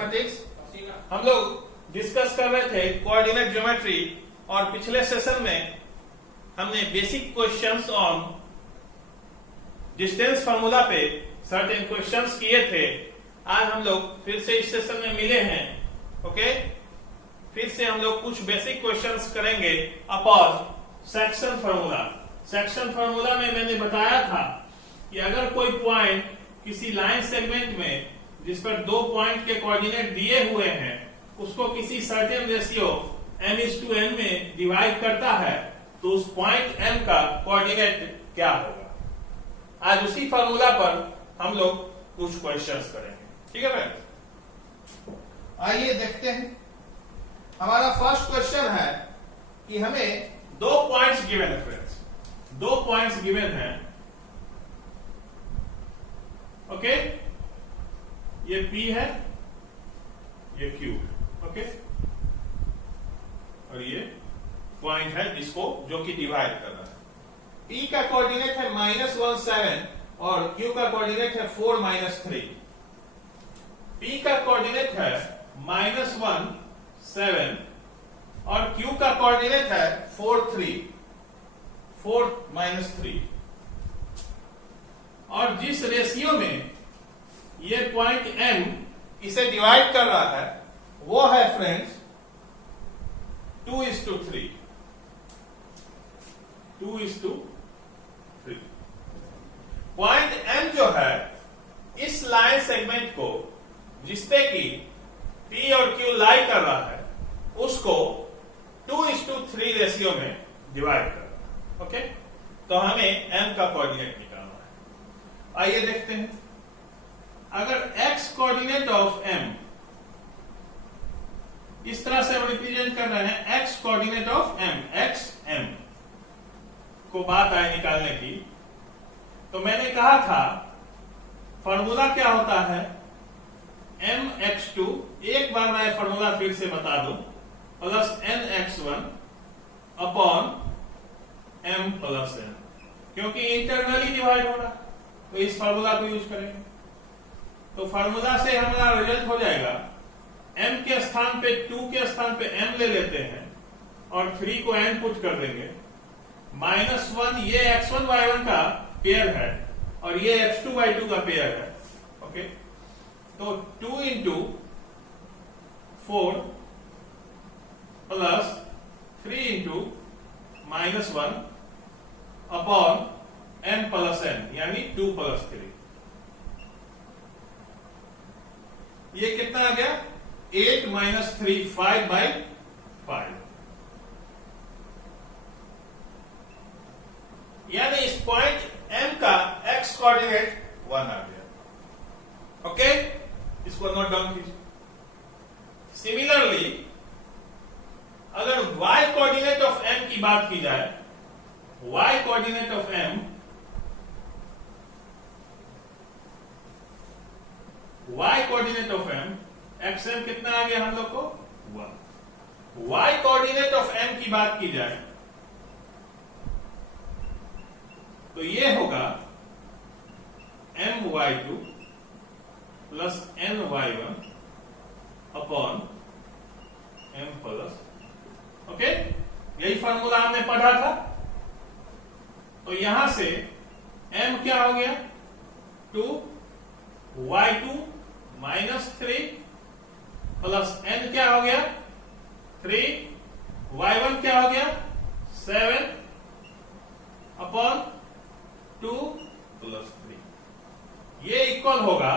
Mathematics. हम लोग discuss कर रहे थे कोऑर्डिनेट ज्योमेट्री और पिछले सेशन में हमने basic questions on distance formula पे सर्टेन क्वेश्चंस किए थे। आज हम लोग फिर से इस सेशन में मिले हैं। ओके, फिर से हम लोग कुछ बेसिक क्वेश्चंस करेंगे upon section formula. Section formula में मैंने बताया था कि अगर कोई पॉइंट किसी लाइन सेगमेंट में जिस पर दो पॉइंट के कोऑर्डिनेट दिए हुए हैं उसको किसी सर्टेन रेशियो m/n में डिवाइड करता है तो उस पॉइंट m का कोऑर्डिनेट क्या होगा। आज उसी फार्मूला पर हम लोग कुछ क्वेश्चंस करेंगे। ठीक है फ्रेंड्स, आइए देखते हैं। हमारा फर्स्ट क्वेश्चन है कि हमें दो पॉइंट्स गिवन है फ्रेंड्स, दो पॉइंट्स गिवन है। ओके, ये P है, ये Q है। ओके, और ये पॉइंट है जिसको जो कि डिवाइड कर रहा है। P का कोऑर्डिनेट है -1 7 और Q का कोऑर्डिनेट है 4 -3। P का कोऑर्डिनेट है -1 7 और Q का कोऑर्डिनेट है 4 -3 और जिस रेशियो में ये पॉइंट M इसे डिवाइड कर रहा है वो है फ्रेंड्स 2:3। 2:3। पॉइंट M जो है इस लाइन सेगमेंट को जिसपे कि P और Q लाई कर रहा है उसको 2:3 रेशियो में डिवाइड कर रहा है। ओके, तो हमें M का कोऑर्डिनेट निकालना है। आइए देखते हैं। अगर x कोऑर्डिनेट ऑफ M इस तरह से हम रिप्रेजेंट कर रहे हैं, x coordinate of M, x M को बात आए निकालने की, तो मैंने कहा था फॉर्मूला क्या होता है mx2, एक बार मैं फॉर्मूला फिर से बता दूं, plus nx1 upon m plus n, क्योंकि इंटरनली डिवाइड हो रहा तो इस फॉर्मूला को यूज करेंगे। तो फार्मूला से हमारा रिजल्ट हो जाएगा m के स्थान पे 2 के स्थान पे m ले लेते हैं और 3 को n पुट कर देंगे। -1 ये x1 y1 का पेयर है और ये x2 y2 का पेयर है। ओके, तो 2 into 4 plus 3 into -1 upon m plus n यानी 2 प्लस 3। ये कितना आ गया 8 - 3 5/5, यानी इस पॉइंट M का x कोऑर्डिनेट 1 आ गया। ओके, इसको नोट डाउन कीजिए। सिमिलरली अगर y कोऑर्डिनेट ऑफ M की बात की जाए, y coordinate of M y coordinate of M, xm कितना आ गया हम लोग को 1। y कोऑर्डिनेट ऑफ M की बात की जाए तो ये होगा my2 plus ny1 upon m plus. Okay, यही फॉर्मूला हमने पढ़ा था। तो यहां से m क्या हो गया 2, y2 -3 प्लस n क्या हो गया 3, y1 क्या हो गया 7 अपॉन 2 प्लस 3। ये इक्वल होगा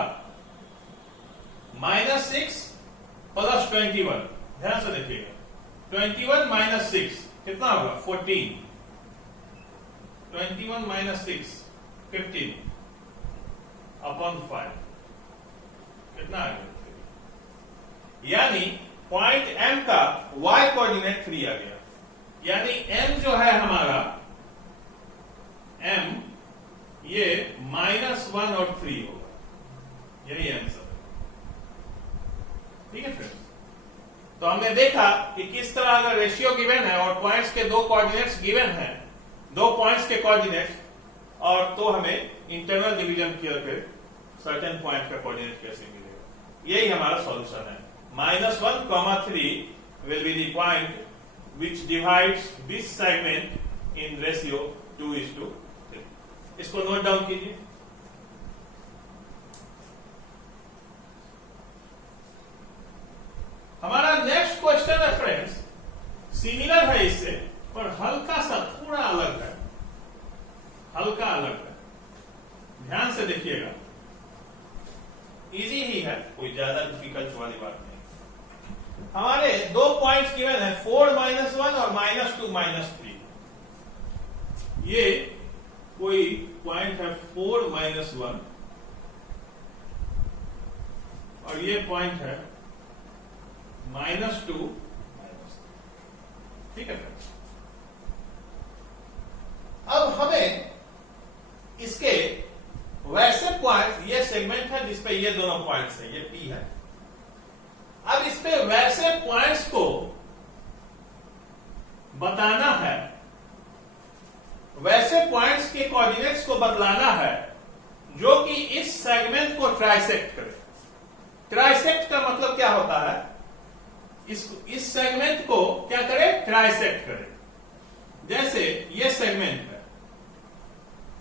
-6 प्लस 21। ध्यान से देखिएगा, 21 - 6 कितना होगा 14, 21 - 6 15 अपॉन 5 कितना आ गया 3। यानी पॉइंट M का y कोऑर्डिनेट 3 आ गया। यानी M जो है हमारा M ये -1 और 3 होगा, यही आंसर। ठीक है फ्रेंड्स, तो हमने देखा कि किस तरह अगर रेशियो गिवन है और पॉइंट्स के दो कोऑर्डिनेट्स गिवन है, दो पॉइंट्स के कोऑर्डिनेट्स, और तो हमें इंटरनल डिवीजन करके सर्टेन पॉइंट का कोऑर्डिनेट कैसे मिलेगा। यही हमारा सॉल्यूशन है। -1,3 will be the point which divides this segment in ratio 2:3। इसको नोट डाउन कीजिए। हमारा नेक्स्ट क्वेश्चन है फ्रेंड्स, सिमिलर है इससे पर हल्का सा थोड़ा अलग है, हल्का अलग है। ध्यान से देखिएगा, इजी ही है, कोई ज्यादा डिफिकल्ट वाली बात नहीं। हमारे दो पॉइंट्स गिवन है, 4 -1 और -2 -3। ये कोई पॉइंट है 4 -1 और ये पॉइंट है -2 ठीक है फ्रेंड्स। अब हमें इसके वैसे पॉइंट, ये सेगमेंट है जिसपे ये दोनों पॉइंट्स है, ये P है। अब इसपे वैसे पॉइंट्स को बताना है, वैसे पॉइंट्स के कोऑर्डिनेट्स को बदलाना है जो कि इस सेगमेंट को ट्राइसेक्ट करे। ट्राइसेक्ट का मतलब क्या होता है, इस सेगमेंट को क्या करे, ट्राइसेक्ट करे। जैसे ये सेगमेंट है,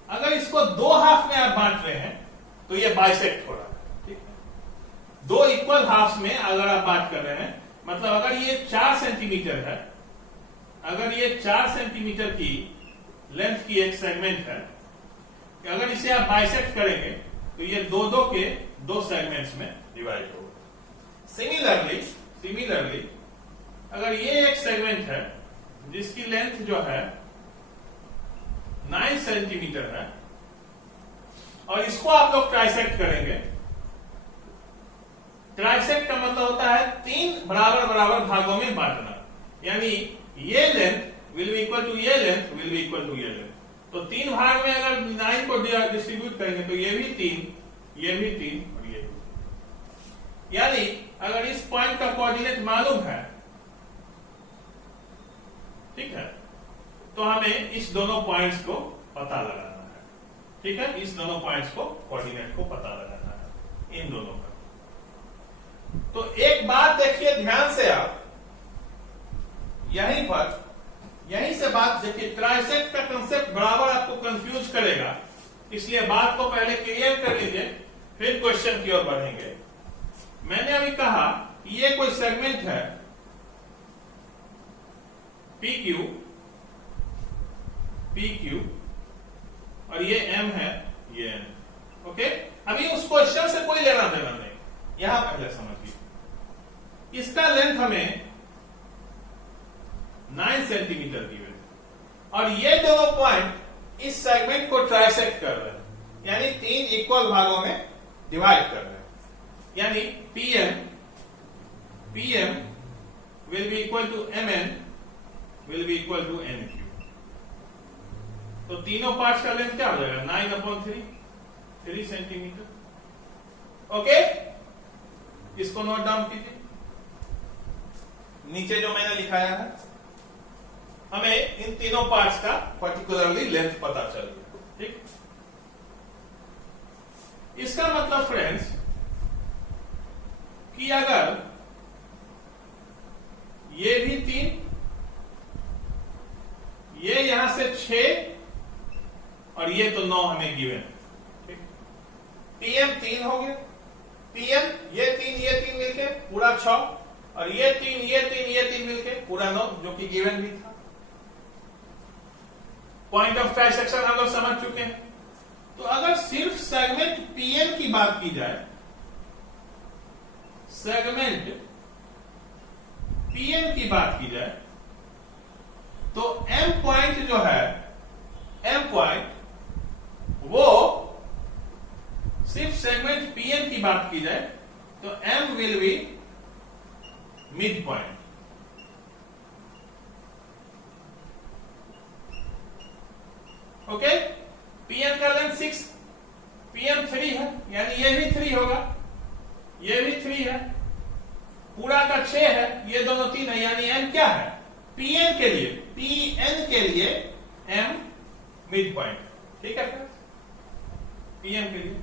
अगर इसको दो हाफ में आप बांट रहे हैं तो ये बाइसेक्ट हो रहा है, ठीक है। दो इक्वल हाफ में अगर आप बांट कर रहे हैं, मतलब अगर ये 4 सेंटीमीटर है, अगर ये 4 सेंटीमीटर की लेंथ की एक सेगमेंट है, अगर इसे आप बाइसेक्ट करेंगे तो ये दो के दो सेगमेंट्स में डिवाइड होगा। सिमिलरली अगर ये एक सेगमेंट है जिसकी लेंथ जो है 9 सेंटीमीटर है और इसको आप लोग ट्राइसेक्ट करेंगे। ट्राइसेक्ट का मतलब होता है 3 बराबर बराबर भागों में बांटना, यानी ये length will be equal to ये length will be equal to ये लेंथ। तो 3 भाग में अगर 9 को डिस्ट्रीब्यूट करेंगे तो ये भी 3, ये भी 3 और ये भी। यानी अगर इस पॉइंट का कोऑर्डिनेट मालूम है, ठीक है, तो हमें इस दोनों पॉइंट्स को पता लगाना है, ठीक है। इस दोनों पॉइंट्स को, कोऑर्डिनेट को पता लगाना है, इन दोनों का। तो एक बात देखिए ध्यान से आप, यहीं से बात देखिए, ट्राइसेक्ट का कंसेप्ट बराबर आपको कंफ्यूज करेगा, इसलिए बात को पहले क्लियर कर लीजिए, फिर क्वेश्चन की ओर बढ़ेंगे। मैंने अभी कहा ये कोई सेगमेंट है PQ और ये M है, ये M, ओके। अभी उस क्वेश्चन से कोई लेना देना नहीं, यहां पहले समझिए। इसका लेंथ हमें 9 सेंटीमीटर दी हुई और ये दोनों पॉइंट इस सेगमेंट को ट्राइसेक्ट कर रहे हैं, यानी 3 इक्वल भागों में डिवाइड कर रहे हैं। यानी PM will be equal to MN will be equal to NQ। तो तीनों पार्ट्स का लेंथ क्या हो जाएगा, 9/3, 3 सेंटीमीटर, ओके। इसको नोट डाउन कीजिए, नीचे जो मैंने लिखाया है, हमें इन तीनों पार्ट्स का पर्टिकुलरली लेंथ पता चल गया, ठीक। इसका मतलब फ्रेंड्स कि अगर ये भी 3, ये यहां से 6 और ये तो 9 हमें गिवन, ठीक। PM 3 हो गया, PM ये 3 मिलके पूरा 6 और ये 3 मिलके पूरा 9, जो कि गिवन भी था। पॉइंट ऑफ ट्राइसेक्शन हम लोग समझ चुके हैं। तो अगर सिर्फ सेगमेंट PM की बात की जाए, सेगमेंट PM की बात की जाए, तो M पॉइंट जो है, M पॉइंट वो सिर्फ सेगमेंट PM की बात की जाए तो M will B mid point, okay. PM का लेंथ 6, PM 3 है, यानी ये भी 3 होगा, ये भी 3 है, पूरा का 6 है, ये दोनों 3 है, यानी M क्या है, PN के लिए M मिड पॉइंट, ठीक है PM के लिए,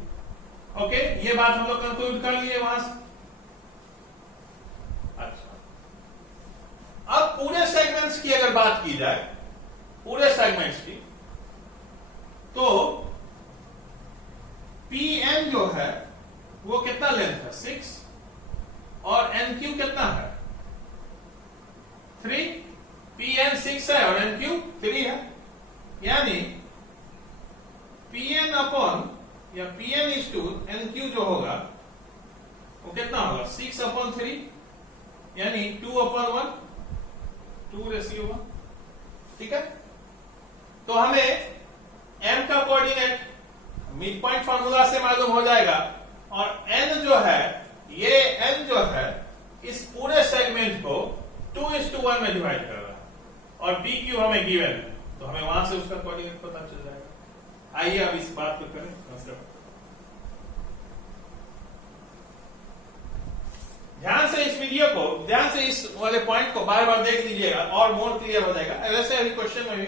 ओके। ये बात हम लोग कंक्लूड कर लिए वहां से। अगर बात की जाए पूरे सेगमेंट्स की, तो पीएन जो है वो कितना लेंथ है 6 और एनक्यू कितना है 3। पीएन 6 है और एनक्यू 3 है, यानी पीएन अपॉन या पीएन इज टू एनक्यू जो होगा वो कितना होगा 6 अपॉन 3, यानी 2 अपॉन 1, 2:1। ठीक है, तो हमें m का कोऑर्डिनेट मिड पॉइंट फार्मूला से मालूम हो जाएगा, और n जो है, ये n जो है इस पूरे सेगमेंट को 2:1 में डिवाइड कर रहा है, और PQ हमें गिवन है, तो हमें वहां से उसका कोऑर्डिनेट पता चल जाएगा। आइए अब इस बात को करें कंसिडर। ध्यान से इस वीडियो को, ध्यान से इस वाले पॉइंट को बार बार देख लीजिएगा और मोर क्लियर हो जाएगा। वैसे अभी क्वेश्चन में भी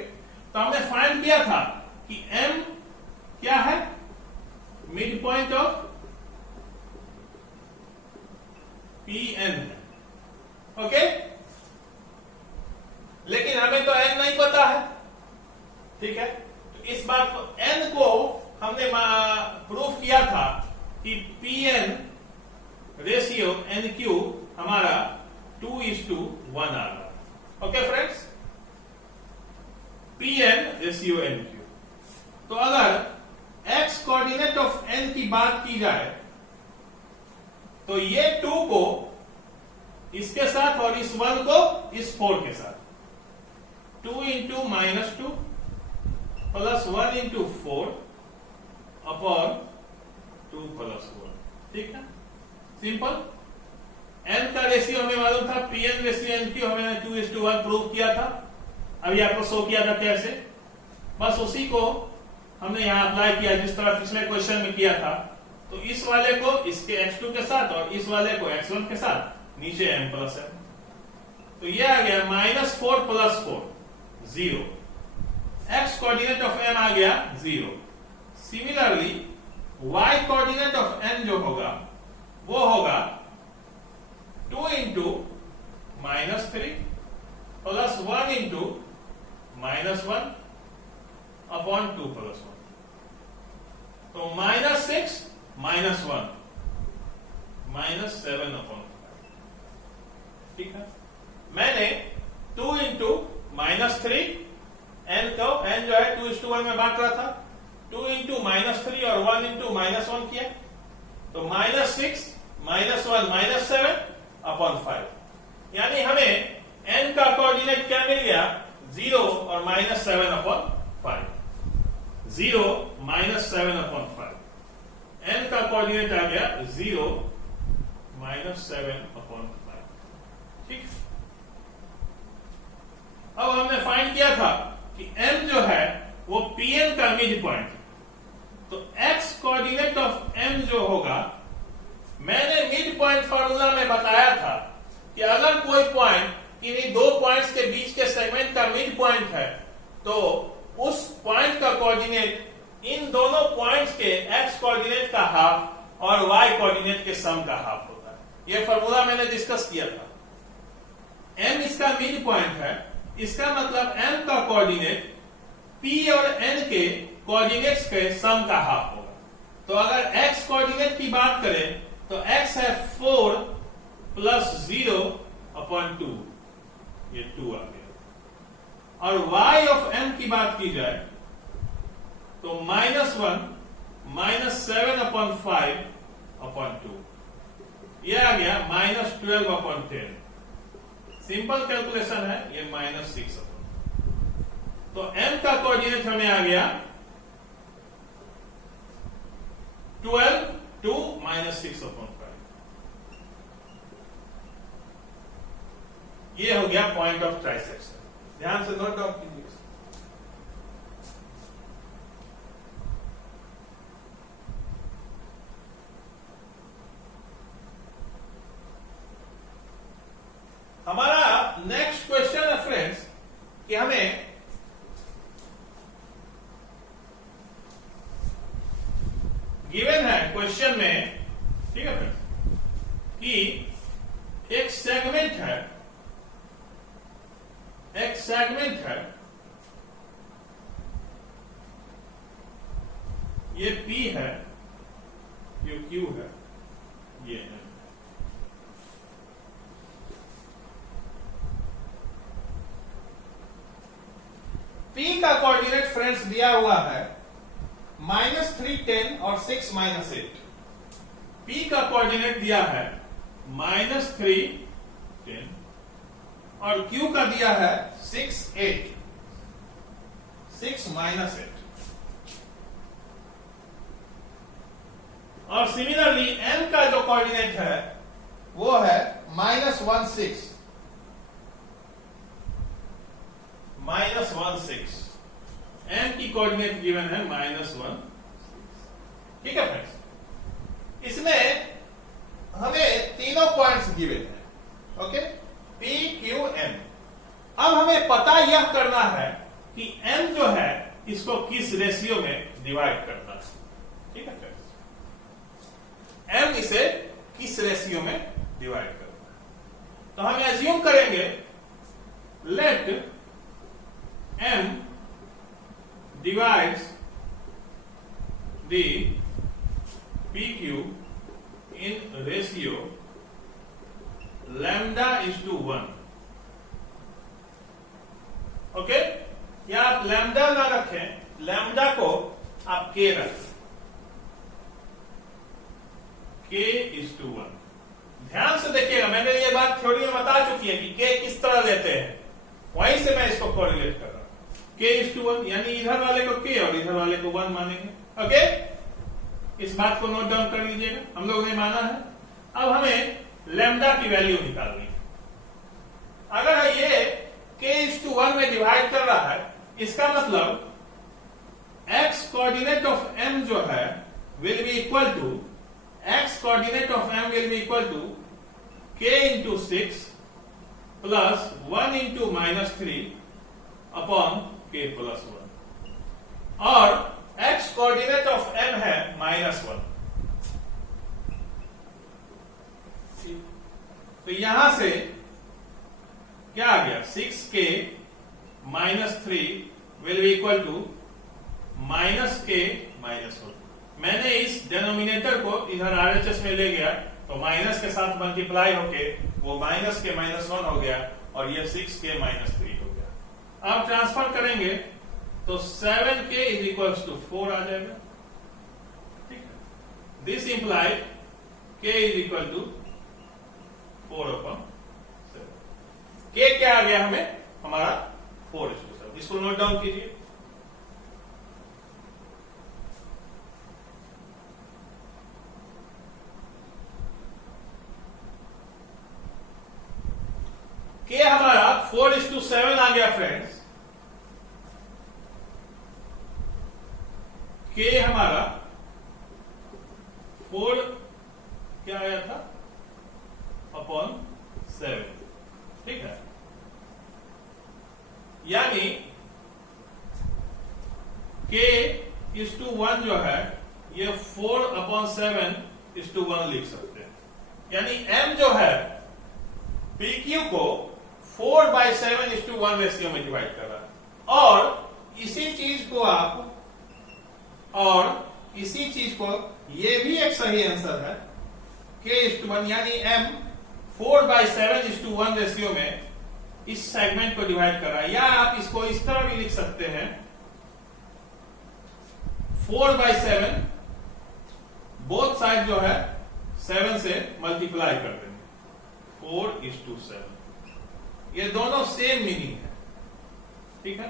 तो हमने फाइंड किया था कि m क्या है, मिड पॉइंट ऑफ Pn है, ओके। लेकिन हमें तो n नहीं पता है, ठीक है। तो इस बात को n को हमने प्रूफ किया था कि Pn रेशियो NQ हमारा 2:1 आ रहा। Okay friends, Pn ratio NQ। तो अगर x कोऑर्डिनेट ऑफ n की बात की जाए तो ये 2 को इसके साथ और इस 1 को इस 4 के साथ, 2 into -2 plus 1 into 4 upon 2 plus 1। ठीक है, सिंपल। n का रेशियो हमें मालूम था, Pn रेशियो NQ हमने 2:1 प्रूव किया था। अभी आपको शो किया था कैसे, बस उसी को हमने यहां अप्लाई किया जिस तरह पिछले क्वेश्चन में किया था। तो इस वाले को इसके x2 के साथ और इस वाले को x1 के साथ, नीचे m प्लस m, तो ये आ गया -4 plus 4 0। x coordinate of m आ गया 0। Similarly y coordinate of n जो होगा वो होगा 2 into -3 plus 1 into -1 upon 2 plus 1, तो -6 -1 -7 अपॉन 5। ठीक है, मैंने 2 इंटू -3, n जो है 2:1 में बांट रहा था, 2 इंटू -3 और 1 इंटू -1 किया, तो -6 -1 -7 अपॉन 5, यानी हमें n का कोऑर्डिनेट क्या मिल गया 0 और -7 अपॉन 5। 0 -7 अपॉन 5, n का कोऑर्डिनेट आ गया 0 -7 अपॉन 5। ठीक, अब हमने फाइंड किया था कि m जो है वो Pn का मिड पॉइंट, तो x कोऑर्डिनेट ऑफ m जो होगा, मैंने मिड पॉइंट फार्मूला में बताया था कि अगर कोई पॉइंट इन्हीं दो पॉइंट्स के बीच के सेगमेंट का मिड पॉइंट है, तो उस पॉइंट का कोऑर्डिनेट इन दोनों पॉइंट्स के x कोऑर्डिनेट का हाफ और y कोऑर्डिनेट के सम का हाफ होता है। यह फार्मूला मैंने डिस्कस किया था। m इसका मिड पॉइंट है, इसका मतलब m का कोऑर्डिनेट p और n के कोऑर्डिनेट्स के सम का हाफ होगा। तो अगर x कोऑर्डिनेट की बात करें तो x है 4 प्लस 0 अपॉन 2, ये 2 आ गया, और y ऑफ m की बात की जाए तो -1 -7 अपॉन 5 अपॉन 2, ये आ गया -12 अपॉन 10। सिंपल कैलकुलेशन है, ये -6 अपॉन, तो m का कोऑर्डिनेट हमें आ गया 12 2 -6 अपॉन 5। ये हो गया पॉइंट ऑफ ट्राइसेक्शन। ध्यान से नोट डाउन कीजिए। हमारा नेक्स्ट क्वेश्चन है फ्रेंड्स कि हमें गिवन है क्वेश्चन में, ठीक है फ्रेंड्स, कि एक सेगमेंट है, सेगमेंट है, ये P है, ये Q है, ये M। P का कोऑर्डिनेट फ्रेंड्स दिया हुआ है -3, 10 और 6, -8। P का कोऑर्डिनेट दिया है -3, 10 और Q का दिया है 6, 8, 6 -8। और सिमिलरली M का जो कोऑर्डिनेट है वो है -1, 6, -1, 6। M की कोऑर्डिनेट गिवन है -1। ठीक है फ्रेंड्स, इसमें हमें तीनों पॉइंट्स गिवन है। Okay, P, Q, M। अब हमें पता यह करना है कि M जो है इसको किस रेशियो में डिवाइड करना है। ठीक है फ्रेंड्स, M इसे किस रेशियो में डिवाइड करना है। तो हम एज्यूम करेंगे late M divides the PQ in ratio lambda is to 1। Okay, या आप लैम्डा ना रखें, लैम्डा को आप K रखें, K is to 1। ध्यान से देखिएगा, मैंने ये बात थ्योरी में बता चुकी है कि K किस तरह लेते हैं, वहीं से मैं इसको कोरिलेट कर रहा हूं। K is to 1 यानी इधर वाले को K और इधर वाले को 1 मानेंगे। ओके, इस बात को नोट डाउन कर लीजिएगा, हम लोग ने माना है। अब हमें लैम्डा की वैल्यू निकालनी है। अगर ये K is to 1 में डिवाइड कर रहा है, इसका मतलब x कोऑर्डिनेट ऑफ M जो है will be equal to x coordinate of M will be equal to K into 6 plus 1 into -3 upon K plus 1 और x कोऑर्डिनेट ऑफ M है -1। तो यहां से क्या आ गया, 6K -3 will be equal to -K -1। मैंने इस डिनोमिनेटर को इधर RHS में ले गया तो माइनस के साथ मल्टीप्लाई होके वो -K -1 हो गया और ये 6K -3 हो गया। अब ट्रांसफर करेंगे तो 7K इज इक्वल्स टू 4 आ जाएगा। ठीक है, this imply K is equal to 4/7। K क्या आ गया हमें, हमारा 4:7। इसको नोट डाउन कीजिए। K हमारा 4:7 आ गया फ्रेंड्स। K हमारा 4 क्या आया था अपॉन 7। ठीक है, यानी K is to 1 जो है ये 4/7:1 लिख सकते हैं। यानी M जो है PQ को 4/7:1 रेशियो में डिवाइड कर रहा है। और इसी चीज को ये भी एक सही आंसर है, K:1 यानी M 4/7:1 रेशियो में इस सेगमेंट को डिवाइड कर रहा है। या आप इसको इस तरह भी लिख सकते हैं, 4/7 बोथ साइड जो है 7 से मल्टीप्लाई कर देंगे, 4:7। ये दोनों सेम मीनिंग है। ठीक है,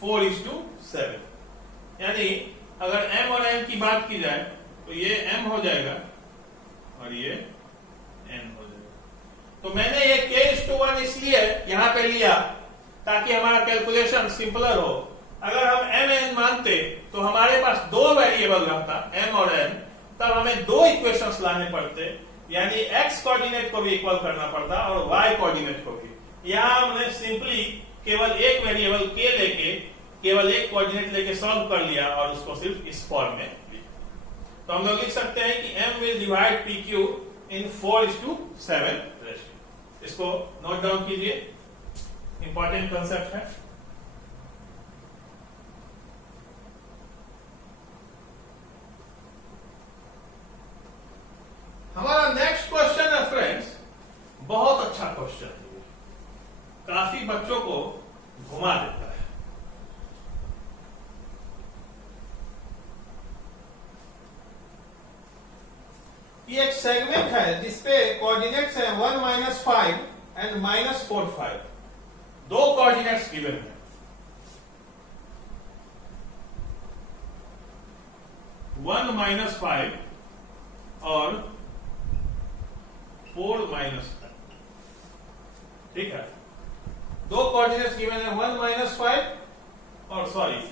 4:7 यानी अगर M और N की बात की जाए तो ये M हो जाएगा और ये N हो जाएगा। तो मैंने ये K:1 इसलिए यहां पे लिया ताकि हमारा कैलकुलेशन सिंपलर हो। अगर हम M N मानते तो हमारे पास दो वेरिएबल रहता M और N, तब हमें दो इक्वेशंस लाने पड़ते, यानी x कोऑर्डिनेट को भी इक्वल करना पड़ता और y कोऑर्डिनेट को भी। यहां हमने सिंपली केवल एक वेरिएबल K लेके केवल एक कोऑर्डिनेट लेके सॉल्व कर लिया और उसको सिर्फ इस फॉर्म में लिखा। तो हम लोग लिख सकते हैं कि M will divide PQ in 4:7 ratio. इसको नोट डाउन कीजिए। इंपॉर्टेंट कंसेप्ट है। हमारा नेक्स्ट क्वेश्चन है फ्रेंड्स, बहुत अच्छा क्वेश्चन है, काफी बच्चों को घुमा देता है। ये एक सेगमेंट है जिसपे कोऑर्डिनेट्स है 1 - 5 एंड -4 5। दो कोऑर्डिनेट्स गिवन है। वन -5 और 4 - 5। ठीक है, दो कोऑर्डिनेट्स गिवन है 1 - 5 और 1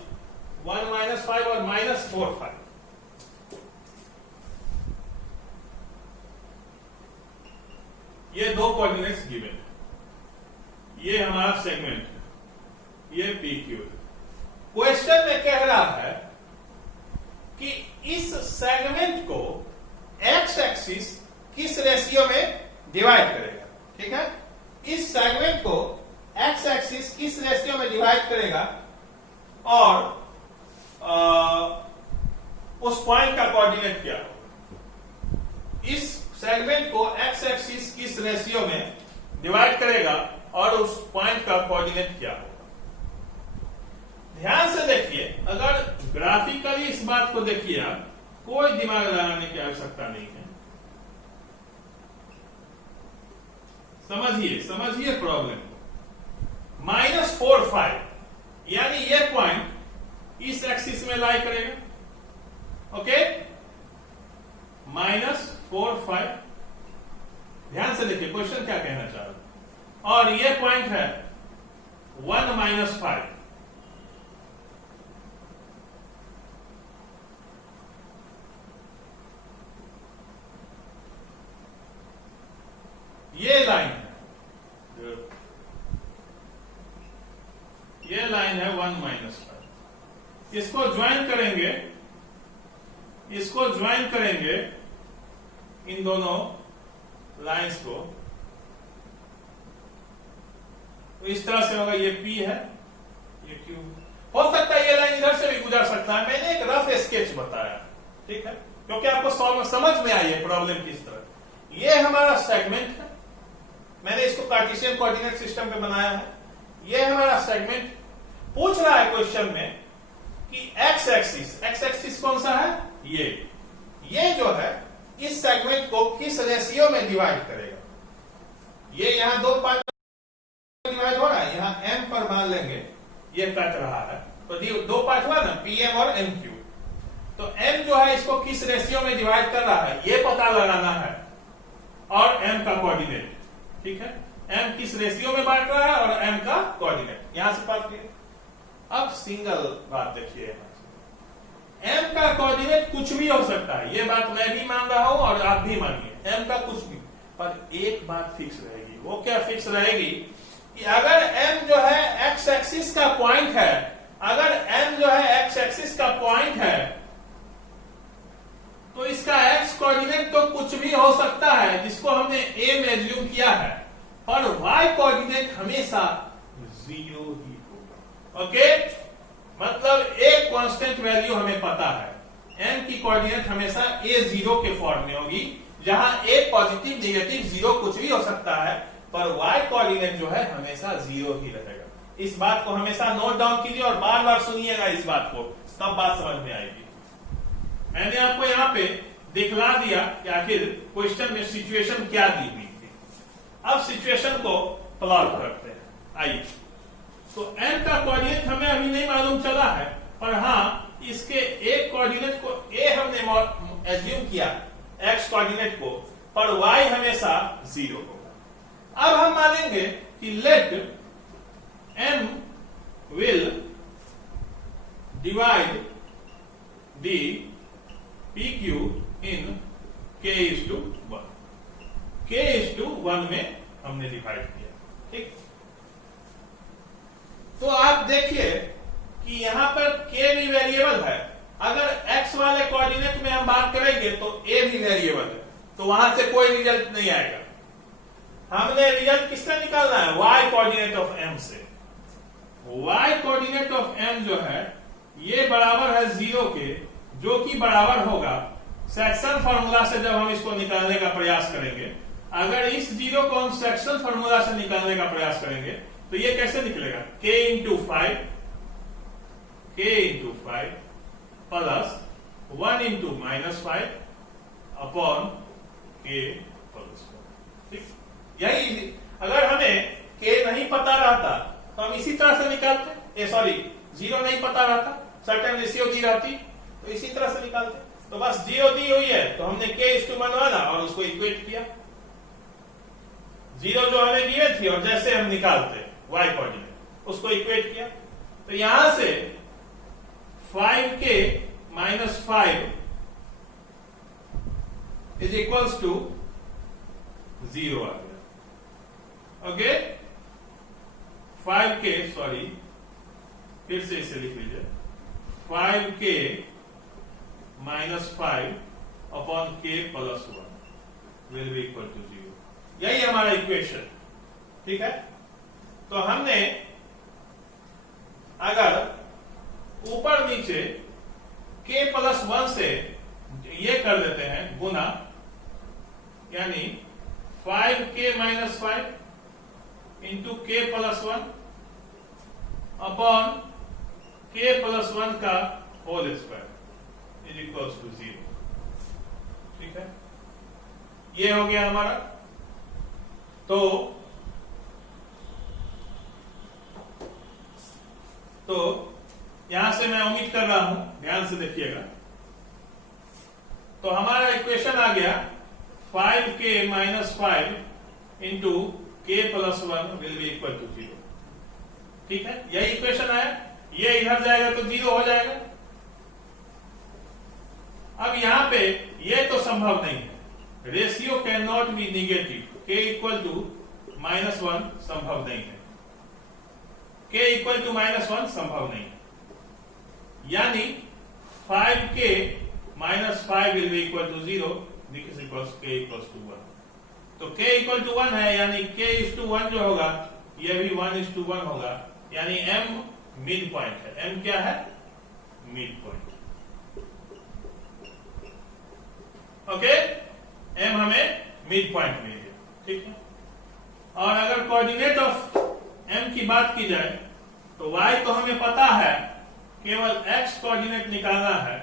- 5 और -4 5। ये दो कोऑर्डिनेट्स गिवन है। ये हमारा सेगमेंट है, ये PQ है। क्वेश्चन में कह रहा है कि इस सेगमेंट को एक्स एक्सिस किस रेशियो में डिवाइड करेगा। ठीक है, इस सेगमेंट को एक्स एक्सिस किस रेशियो में डिवाइड करेगा और उस पॉइंट का कोऑर्डिनेट क्या होगा। इस सेगमेंट को एक्स एक्सिस किस रेशियो में डिवाइड करेगा और उस पॉइंट का कोऑर्डिनेट क्या होगा। ध्यान से देखिए, अगर ग्राफिकली इस बात को देखिए आप, कोई दिमाग लगाने की आवश्यकता नहीं है। समझिए प्रॉब्लम को। -4 5 यानी ये पॉइंट इस एक्सिस में लाई करेगा। ओके, -4 5। ध्यान से देखिए क्वेश्चन क्या कहना चाह रहा है। और ये पॉइंट है 1 - 5। ये लाइन है, ये लाइन है 1 - 5। इसको ज्वाइन करेंगे इन दोनों लाइंस को, तो इस तरह से होगा। ये P है, ये Q। हो सकता है ये लाइन इधर से भी गुजर सकता है। मैंने एक रफ स्केच बताया, ठीक है, क्योंकि आपको समझ में आई है प्रॉब्लम किस तरह। ये हमारा सेगमेंट है, मैंने इसको कार्टेशियन कोऑर्डिनेट सिस्टम पे बनाया है। ये हमारा सेगमेंट पूछ रहा है क्वेश्चन में कि एक्स एक्सिस कौन सा है, ये जो है इस सेगमेंट को किस रेशियो में डिवाइड करेगा। ये यहां दो पार्ट डिवाइड हो रहा है, यहां m पर मान लेंगे ये कट रहा है, तो दो पार्ट हुआ ना, PM और MQ। तो m जो है इसको किस रेशियो में डिवाइड कर रहा है ये पता लगाना है, और m का कोऑर्डिनेट। ठीक है, m किस रेशियो में बांट रहा है और m का कोऑर्डिनेट। यहां से बात किए। अब सिंगल बात देखिए, m का कोऑर्डिनेट कुछ भी हो सकता है, ये बात मैं भी मान रहा हूं और आप भी मानिए, m का कुछ भी। पर एक बात फिक्स रहेगी, वो क्या फिक्स रहेगी कि अगर m जो है x एक्सिस का पॉइंट है, अगर m जो है x एक्सिस का पॉइंट है, तो इसका x कोऑर्डिनेट तो कुछ भी हो सकता है जिसको हमने a में एज्यूम किया है, पर y कोऑर्डिनेट हमेशा 0 ही होगा। ओके, मतलब एक कांस्टेंट वैल्यू हमें पता है, m की कोऑर्डिनेट हमेशा a0 के फॉर्म में होगी, जहां a पॉजिटिव नेगेटिव 0 कुछ भी हो सकता है, पर y कोऑर्डिनेट जो है हमेशा 0 ही रहेगा। इस बात को हमेशा नोट डाउन कीजिए और बार बार सुनिएगा इस बात को, तब बात समझ में आएगी। मैंने आपको यहां पे दिखला दिया कि आखिर क्वेश्चन में सिचुएशन क्या दी हुई थी। अब सिचुएशन को प्लॉट करते हैं, आइए। तो m का कोऑर्डिनेट हमें अभी नहीं मालूम चला है, पर हाँ इसके एक कोऑर्डिनेट को a हमने एज्यूम किया, x कोऑर्डिनेट को, पर y हमेशा 0 होगा। अब हम मानेंगे कि late m will divide the PQ in k:1। k:1 में हमने डिवाइड किया, ठीक। तो आप देखिए कि यहां पर k भी वेरिएबल है। अगर x वाले कोऑर्डिनेट में हम बात करेंगे तो a भी वेरिएबल है, तो वहां से कोई रिजल्ट नहीं आएगा। हमने रिजल्ट किससे निकालना है? y कोऑर्डिनेट ऑफ m से। y कोऑर्डिनेट ऑफ m जो है ये बराबर है 0 के, जो कि बराबर होगा सेक्शन फार्मूला से। जब हम इसको निकालने का प्रयास करेंगे, अगर इस 0 को हम सेक्शन फार्मूला से निकालने का प्रयास करेंगे तो ये कैसे निकलेगा? k into 5 plus 1 into -5 upon k plus 1। ठीक, यही अगर हमें k नहीं पता रहता तो हम इसी तरह से निकालते, सॉरी 0 नहीं पता रहता, सर्टेन रेशियो दी रहती तो इसी तरह से निकालते। तो बस 0 दी हुई है तो हमने k1 वाला और उसको इक्वेट किया। 0 जो हमें गिवे थी और जैसे हम निकालते y कोऑर्डिनेट उसको इक्वेट किया, तो यहां से 5k minus 5 is equals to 0 आ गया। ओके, 5k, सॉरी फिर से इसे लिख लीजिए, 5k minus 5 upon k plus 1 will be equal to 0। यही हमारा इक्वेशन। ठीक है, तो हमने अगर ऊपर नीचे k प्लस 1 से ये कर देते हैं गुना, यानी 5k minus 5 into k plus 1 upon k plus 1 का whole square is equals to 0। ठीक है, ये हो गया हमारा। तो यहां से मैं उम्मीद कर रहा हूं ध्यान से देखिएगा, तो हमारा इक्वेशन आ गया 5k minus 5 into k plus 1 will be equal to 0। ठीक है, यही इक्वेशन आया। ये इधर जाएगा तो 0 हो जाएगा। अब यहां पे ये तो संभव नहीं है, ratio can not be negative, k equal to -1 संभव नहीं है, k इक्वल टू -1 संभव नहीं है, यानी 5k minus 5 will be equal to 0, this equals k equals to 1। तो k इक्वल टू 1 है, यानी k इज टू 1 जो होगा ये भी 1 इज टू 1 होगा, यानी m मिड पॉइंट है। m क्या है? Mid point. ओके, m हमें मिड पॉइंट मिल गया। ठीक है, और अगर कोऑर्डिनेट ऑफ m की बात की जाए तो y तो हमें पता है, केवल x कोऑर्डिनेट निकालना है।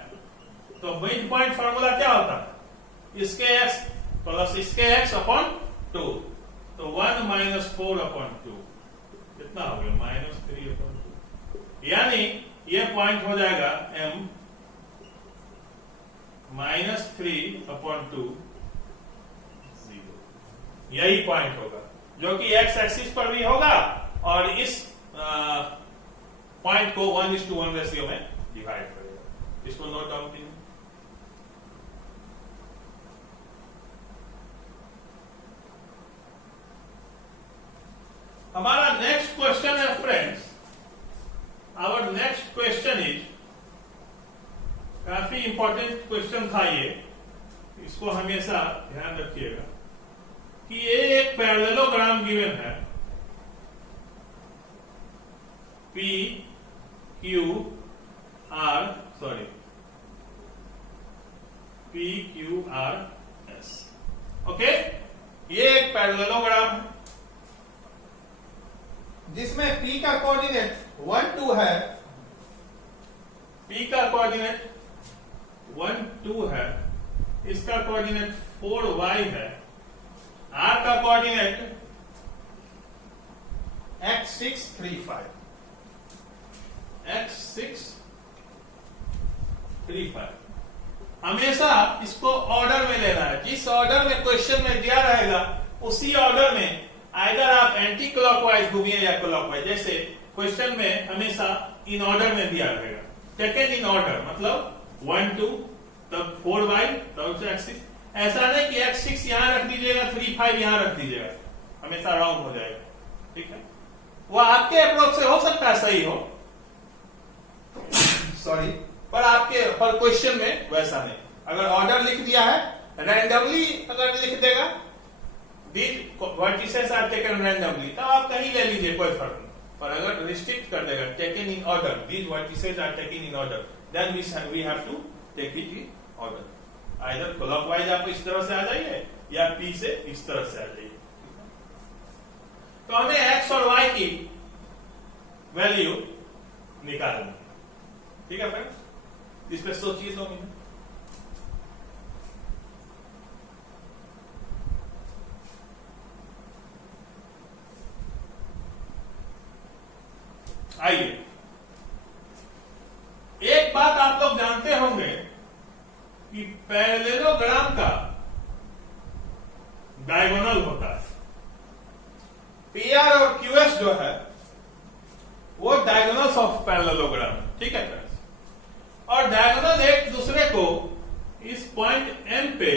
तो मिड पॉइंट फार्मूला क्या होता है? इसके x प्लस इसके x अपॉन 2, तो 1 माइनस 4 अपॉन 2 कितना हो गया? -3 अपॉन 2, यानी ये पॉइंट हो जाएगा m -3 अपॉन 2 0। यही पॉइंट होगा जो कि x एक्सिस पर भी होगा और इस पॉइंट को 1:1 रेशियो में डिवाइड करेगा। इसको नोट डाउन कीजिए। हमारा नेक्स्ट क्वेश्चन है friends, our next question is, काफी इंपॉर्टेंट क्वेश्चन था ये, इसको हमेशा ध्यान रखिएगा कि ये एक पैरेललोग्राम गिवन है, P Q R, sorry P Q R S। Okay, ये एक पैरेललोग्राम है जिसमें P का कोऑर्डिनेट 1 2 है, P का कोऑर्डिनेट 1 2 है, इसका कोऑर्डिनेट 4y है, R का कोऑर्डिनेट x6 3 5, x6 3 5। हमेशा इसको ऑर्डर में लेना है, जिस ऑर्डर में क्वेश्चन में दिया रहेगा उसी ऑर्डर में, आइदर आप एंटी क्लॉकवाइज घूमिए या क्लॉकवाइज, जैसे क्वेश्चन में हमेशा इन ऑर्डर में दिया रहेगा, सेकेंड इन ऑर्डर, मतलब 1 2 तब 4y तब x6। ऐसा नहीं कि x6 यहां रख दीजिएगा 3 5 यहां रख दीजिएगा, हमेशा रॉन्ग हो जाएगा। ठीक है, वो आपके अप्रोच से हो सकता है सही हो, सॉरी, पर आपके पर क्वेश्चन में वैसा नहीं। अगर ऑर्डर लिख दिया है, रैंडमली अगर लिख देगा these vertices are taken randomly, तब आप कहीं ले लीजिए, कोई फर्क नहीं। पर अगर रिस्ट्रिक्ट कर देगा, taken in order, these vertices are taken in order, then we have to take it in order. Either clockwise आप इस तरह से आ जाइए या P से इस तरह से आ जाइए। तो हमें x और y की वैल्यू निकालनी है, ठीक है फ्रेंड्स? इस पे सोचिए 2 मिनट। आइए, एक बात आप लोग जानते होंगे कि पैरेललोग्राम का डायगोनल होता है। पीआर और क्यूएस जो है वो डायगोनल्स ऑफ पैरेललोग्राम, ठीक है फ्रेंड्स? और डायगोनल एक दूसरे को इस पॉइंट एम पे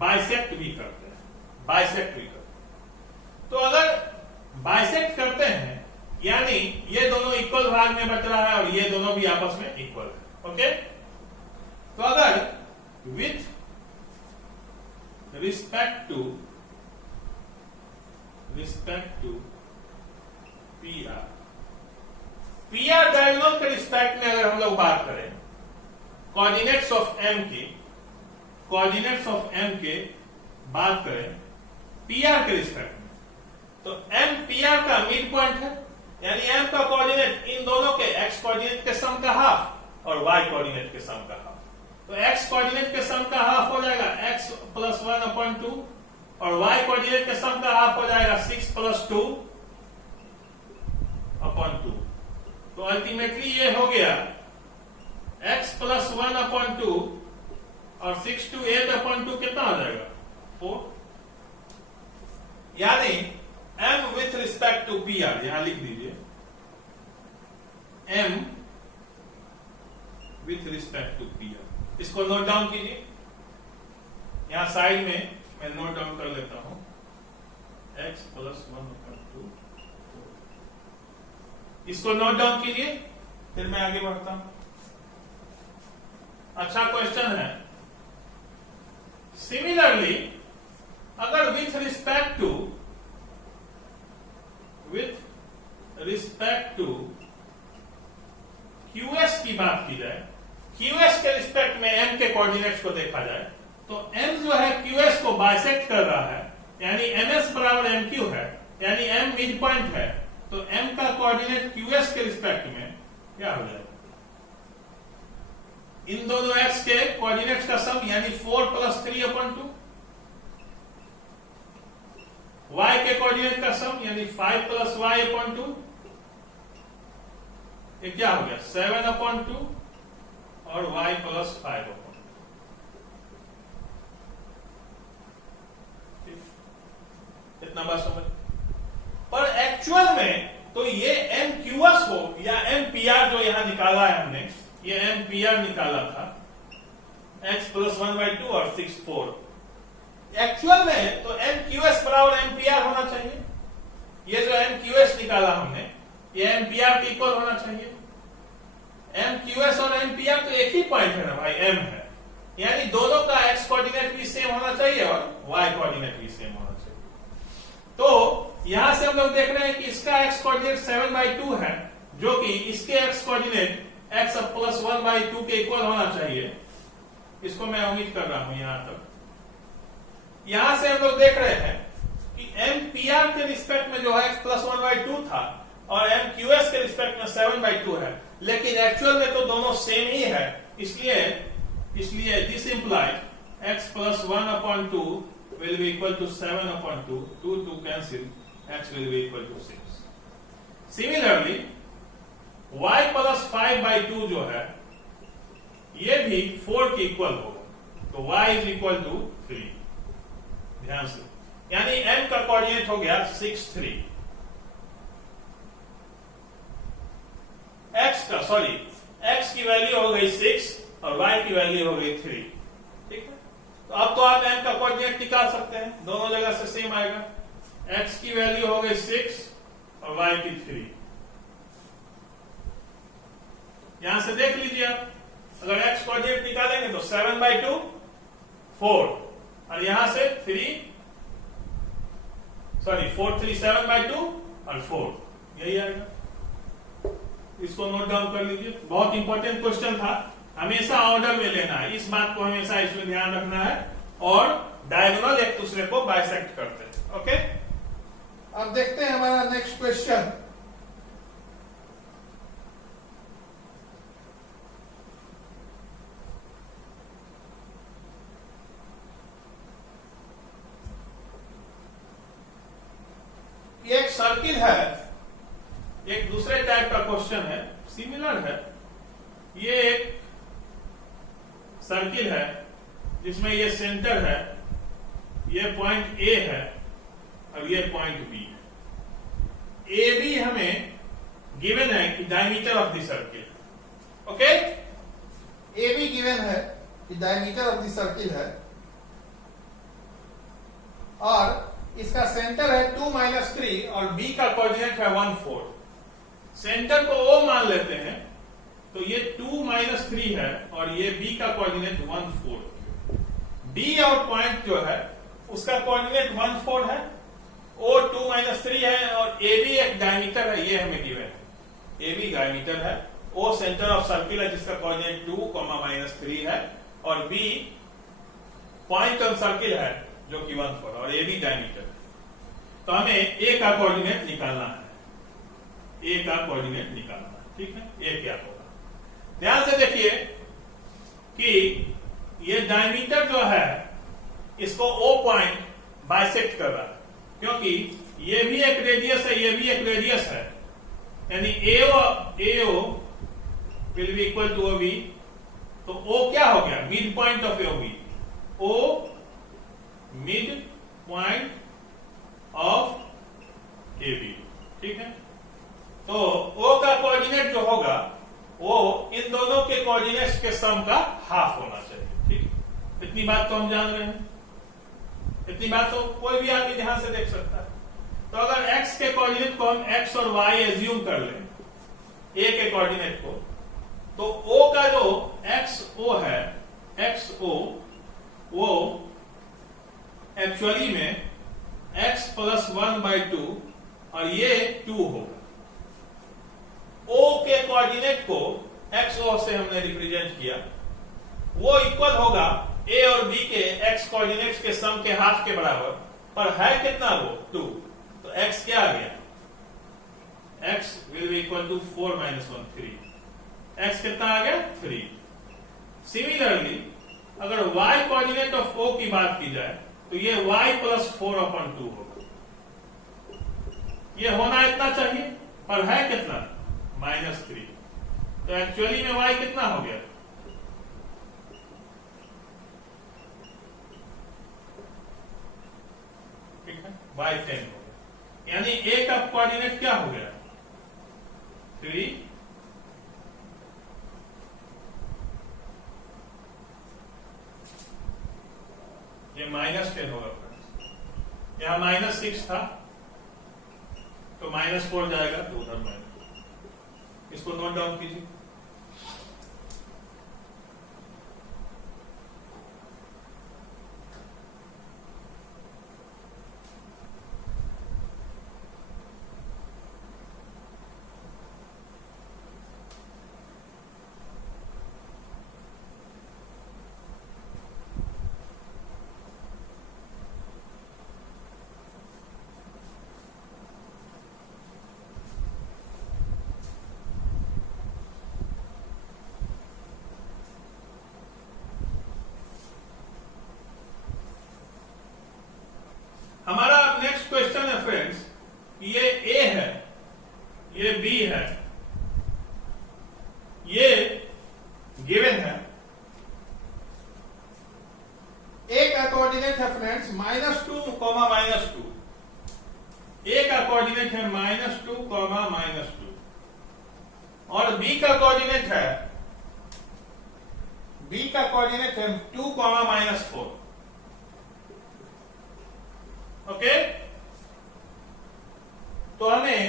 बाइसेक्ट भी करते हैं, बाइसेक्ट भी करते हैं। तो अगर बाइसेक्ट करते हैं यानी ये दोनों इक्वल भाग में बच रहा है और ये दोनों भी आपस में इक्वल है, ओके? तो अगर with respect to PR diagonal के रिस्पेक्ट में अगर हम लोग बात करें कोऑर्डिनेट्स ऑफ एम के बात करें पीआर के रिस्पेक्ट में, तो एम पीआर का मिड पॉइंट है, यानी एम का कोऑर्डिनेट इन दोनों के एक्स कोऑर्डिनेट के सम का हाफ और वाई कोऑर्डिनेट के सम का हाफ। तो एक्स कोऑर्डिनेट के सम का हाफ हो जाएगा x + 1/2 और वाई कोऑर्डिनेट के सम का हाफ हो जाएगा 6 + 2/2। तो अल्टीमेटली ये हो गया x + 1/2 और 6 to 8/2 कितना आ जाएगा? 4। यानी m with respect to P R, यहां लिख दीजिए m with respect to P R. इसको नोट डाउन कीजिए, यहां साइड में मैं नोट डाउन कर लेता हूं x + 1/2। इसको नोट डाउन कीजिए, फिर मैं आगे बढ़ता हूं। अच्छा क्वेश्चन है। सिमिलरली अगर विथ रिस्पेक्ट टू QS की बात की जाए, QS के रिस्पेक्ट में m के कोऑर्डिनेट्स को देखा जाए, तो m जो है QS को बाइसेक्ट कर रहा है, यानी ms बराबर mq है, यानी m मिड पॉइंट है, तो m का कोऑर्डिनेट QS के रिस्पेक्ट में क्या हो जाएगा? इन दोनों x के कोऑर्डिनेट्स का सम यानी 4 + 3/2, y के कोऑर्डिनेट का सम यानी 5 + y/2, ये क्या हो गया? 7/2 और y + 5/2। इतना बात समझ? पर एक्चुअल में तो ये MQS हो या MPR जो यहां निकाला है हमने, ये MPR निकाला था x + 1/2 और 6 4। एक्चुअल में तो MQS बराबर MPR होना चाहिए। ये जो MQS निकाला हमने ये MPR के इक्वल होना चाहिए। MQS और MPR तो एक ही पॉइंट है ना भाई, M है, यानी दोनों का x कोऑर्डिनेट भी सेम होना चाहिए और y कोऑर्डिनेट भी सेम होना चाहिए। तो यहां से हम लोग देख रहे हैं कि इसका x कोऑर्डिनेट 7/2 है, जो कि इसके x कोऑर्डिनेट x + 1/2 के इक्वल होना चाहिए। इसको मैं उम्मीद कर रहा हूं यहां तक। यहां से हम लोग देख रहे हैं कि MPR के रिस्पेक्ट में जो है x + 1/2 था और MQS के रिस्पेक्ट में 7/2 है, लेकिन एक्चुअल में तो दोनों सेम ही है, इसलिए this implies x + 1/2 will be equal to 7/2, 2 cancel, x will be equal to 6. Similarly y + 5/2 जो है ये भी 4 के इक्वल होगा, तो y = 3। ध्यान से, यानी m का कोऑर्डिनेट हो गया 6 3, x की वैल्यू हो गई 6 और y की वैल्यू हो गई 3, ठीक है? तो अब तो आप m का कोऑर्डिनेट निकाल सकते हैं, दोनों जगह से सेम आएगा। x की वैल्यू हो गई 6 और y की 3। यहां से देख लीजिए आप, अगर x कोऑर्डिनेट निकालेंगे तो 7/2 4 और यहां से 3 सॉरी 437/2 और 4 यही आएगा। इसको नोट डाउन कर लीजिए, बहुत इंपॉर्टेंट क्वेश्चन था। हमेशा ऑर्डर में लेना है, इस बात को हमेशा इसमें ध्यान रखना है। और डायगोनल एक दूसरे को बाइसेक्ट करते हैं। ओके, अब देखते हैं हमारा नेक्स्ट क्वेश्चन। ये एक सर्किल है, एक दूसरे टाइप का क्वेश्चन है, सिमिलर है। ये एक सर्किल है जिसमें ये सेंटर है, ये पॉइंट ए है और ये पॉइंट बी है। ए बी हमें गिवन है कि diameter of the circle. Okay, A be given है कि डायमीटर ऑफ द सर्किल है और इसका सेंटर है 2 - 3 और बी का कोऑर्डिनेट है 1 4। सेंटर को O मान लेते हैं तो ये 2 - 3 है और ये बी का कोऑर्डिनेट 1 4। डी और पॉइंट जो है उसका कोऑर्डिनेट 1 4 है, O 2 - 3 है और ए बी एक डायमीटर है, ये हमें गिवन है। ए बी डायमीटर है, O सेंटर ऑफ सर्किल है जिसका कोऑर्डिनेट 2, -3 है और बी पॉइंट ऑन सर्किल है जो कि 1 4 और ए बी डायमीटर। तो हमें ए का कोऑर्डिनेट निकालना है, ए का कोऑर्डिनेट निकालना है। ठीक है, ए क्या होगा, ध्यान से देखिए कि ये डायमीटर जो है इसको O पॉइंट बाइसेक्ट कर रहा है, क्योंकि ये भी एक रेडियस है, ये भी एक रेडियस है, यानी AO will be equal to OB। तो O क्या हो गया, mid point of OB। O mid point of AB। ठीक है, तो O का कोऑर्डिनेट जो होगा वो इन दोनों के कोऑर्डिनेट्स के सम का हाफ होना चाहिए। ठीक, इतनी बात तो हम जान रहे हैं, इतनी बात तो कोई भी आदमी ध्यान से देख सकता है। तो अगर x के कोऑर्डिनेट को हम x और y एज्यूम कर लें, a के कोऑर्डिनेट को, तो O का जो XO है, XO वो एक्चुअली में x + 1/2 और ये 2 होगा। O के कोऑर्डिनेट को XO से हमने रिप्रेजेंट किया, वो इक्वल होगा A और B के x कोऑर्डिनेट्स के सम के हाफ के बराबर, पर है कितना वो 2। तो x क्या आ गया, x will be equal to 4 - 1 3। x कितना आ गया 3। सिमिलरली अगर y कोऑर्डिनेट ऑफ O की बात की जाए तो ये y + 4/2 होगा। ये होना इतना चाहिए, पर है कितना -3। तो एक्चुअली में y कितना हो गया, ठीक है, y 10 हो गया। यानी a का कोऑर्डिनेट क्या हो गया 3, ये -10 होगा। यहां -6 था तो -4 जाएगा तो उधर माइनस। इसको नोट डाउन कीजिए। हमारा नेक्स्ट क्वेश्चन है फ्रेंड्स, ये A है, ये B है, ये गिवन है। A का कोऑर्डिनेट है फ्रेंड्स -2, -2। A का कोऑर्डिनेट है -2, -2 और B का कोऑर्डिनेट है, B का कोऑर्डिनेट है 2, -4। ओके, तो हमें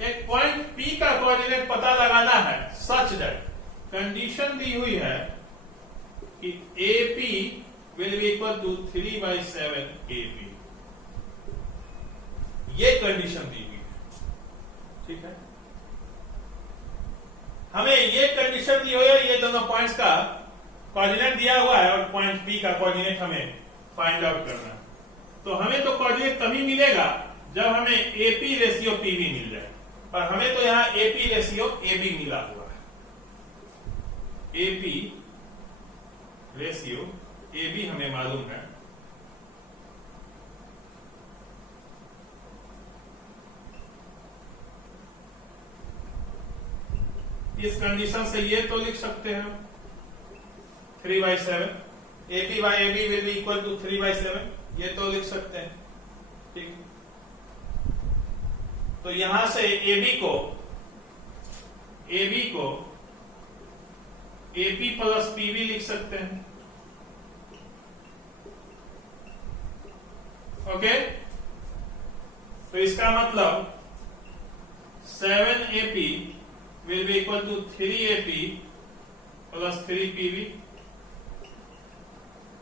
एक पॉइंट P का कोऑर्डिनेट पता लगाना है सच दैट कंडीशन दी हुई है कि AP will be equal to 3/7 AB। ये कंडीशन दी हुई है, ठीक है। हमें ये कंडीशन दी हुई है, ये दोनों पॉइंट्स का कोऑर्डिनेट दिया हुआ है और पॉइंट बी का कोऑर्डिनेट हमें फाइंड आउट करना है। तो हमें तो कोऑर्डिनेट तभी मिलेगा जब हमें एपी रेशियो पीवी मिल जाए, पर हमें तो यहां एपी रेशियो एबी मिला हुआ है। एपी रेशियो एबी हमें मालूम है। इस कंडीशन से ये तो लिख सकते हैं 3/7, AP by AB will be equal to 3/7, ये तो लिख सकते हैं, ठीक। तो यहां से AB को AP प्लस PB लिख सकते हैं, ओके। तो इसका मतलब 7AP will be equal to 3AP plus 3PB।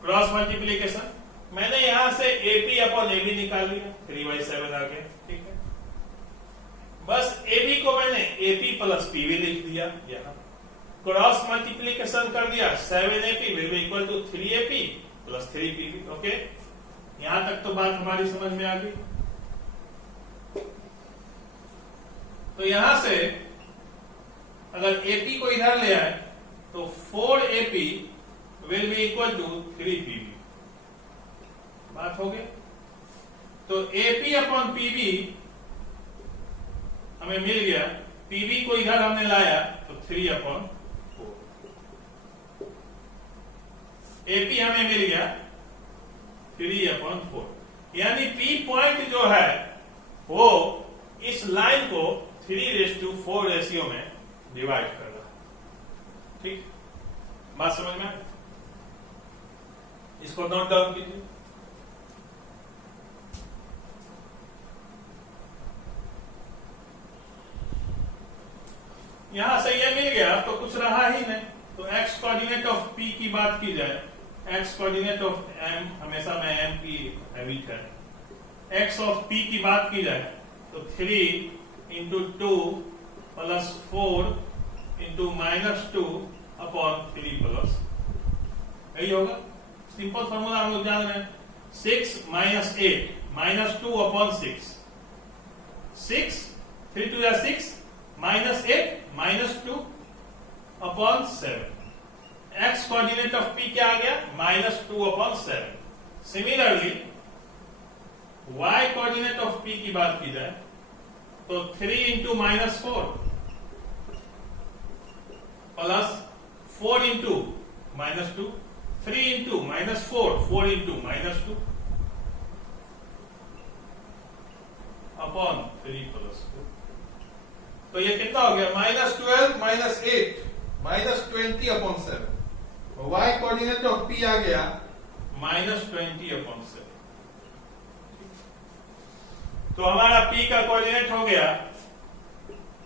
Cross multiplication मैंने यहां से AP अपॉन AB निकाल लिया, 3/7 आ गया, ठीक है। बस AB को मैंने AP प्लस PB लिख दिया, यहां क्रॉस मल्टीप्लीकेशन कर दिया, 7AP will be equal to 3AP plus 3PB, okay. यहां तक तो बात हमारी समझ में आ गई। तो यहां से अगर AP को इधर ले आए तो 4AP will be equal to 3PB, बात हो गई। तो AP अपॉन PB हमें मिल गया, PB को इधर हमने लाया तो 3/4। AP हमें मिल गया 3/4, यानी P पॉइंट जो है वो इस लाइन को 3:4 रेशियो में डिवाइड कर रहा है, ठीक। बात समझ में, इसको नोट डाउन कीजिए। यहां से ये मिल गया तो कुछ रहा ही नहीं, तो x कोऑर्डिनेट ऑफ P की बात की जाए, x कोऑर्डिनेट ऑफ M, हमेशा में M की हैबिट है। x ऑफ P की बात की जाए तो 3 × 2 प्लस 4 × -2 अपॉन 3 प्लस, यही होगा। सिंपल फॉर्मूला हम लोग जान रहे हैं, 6 - 8 -2 upon 6, 3 × 6 -8 -2 upon 7। x coordinate of P क्या आ गया, -2 upon 7। Similarly y coordinate of P की बात की जाए तो 3 × -4 प्लस 4 × -2, 3 × -4, 4 × -2 अपॉन 3 प्लस 2। तो ये कितना हो गया, -12 -8 -20 upon 7। y coordinate of P आ गया -20 अपॉन 7। तो हमारा P का कोऑर्डिनेट हो गया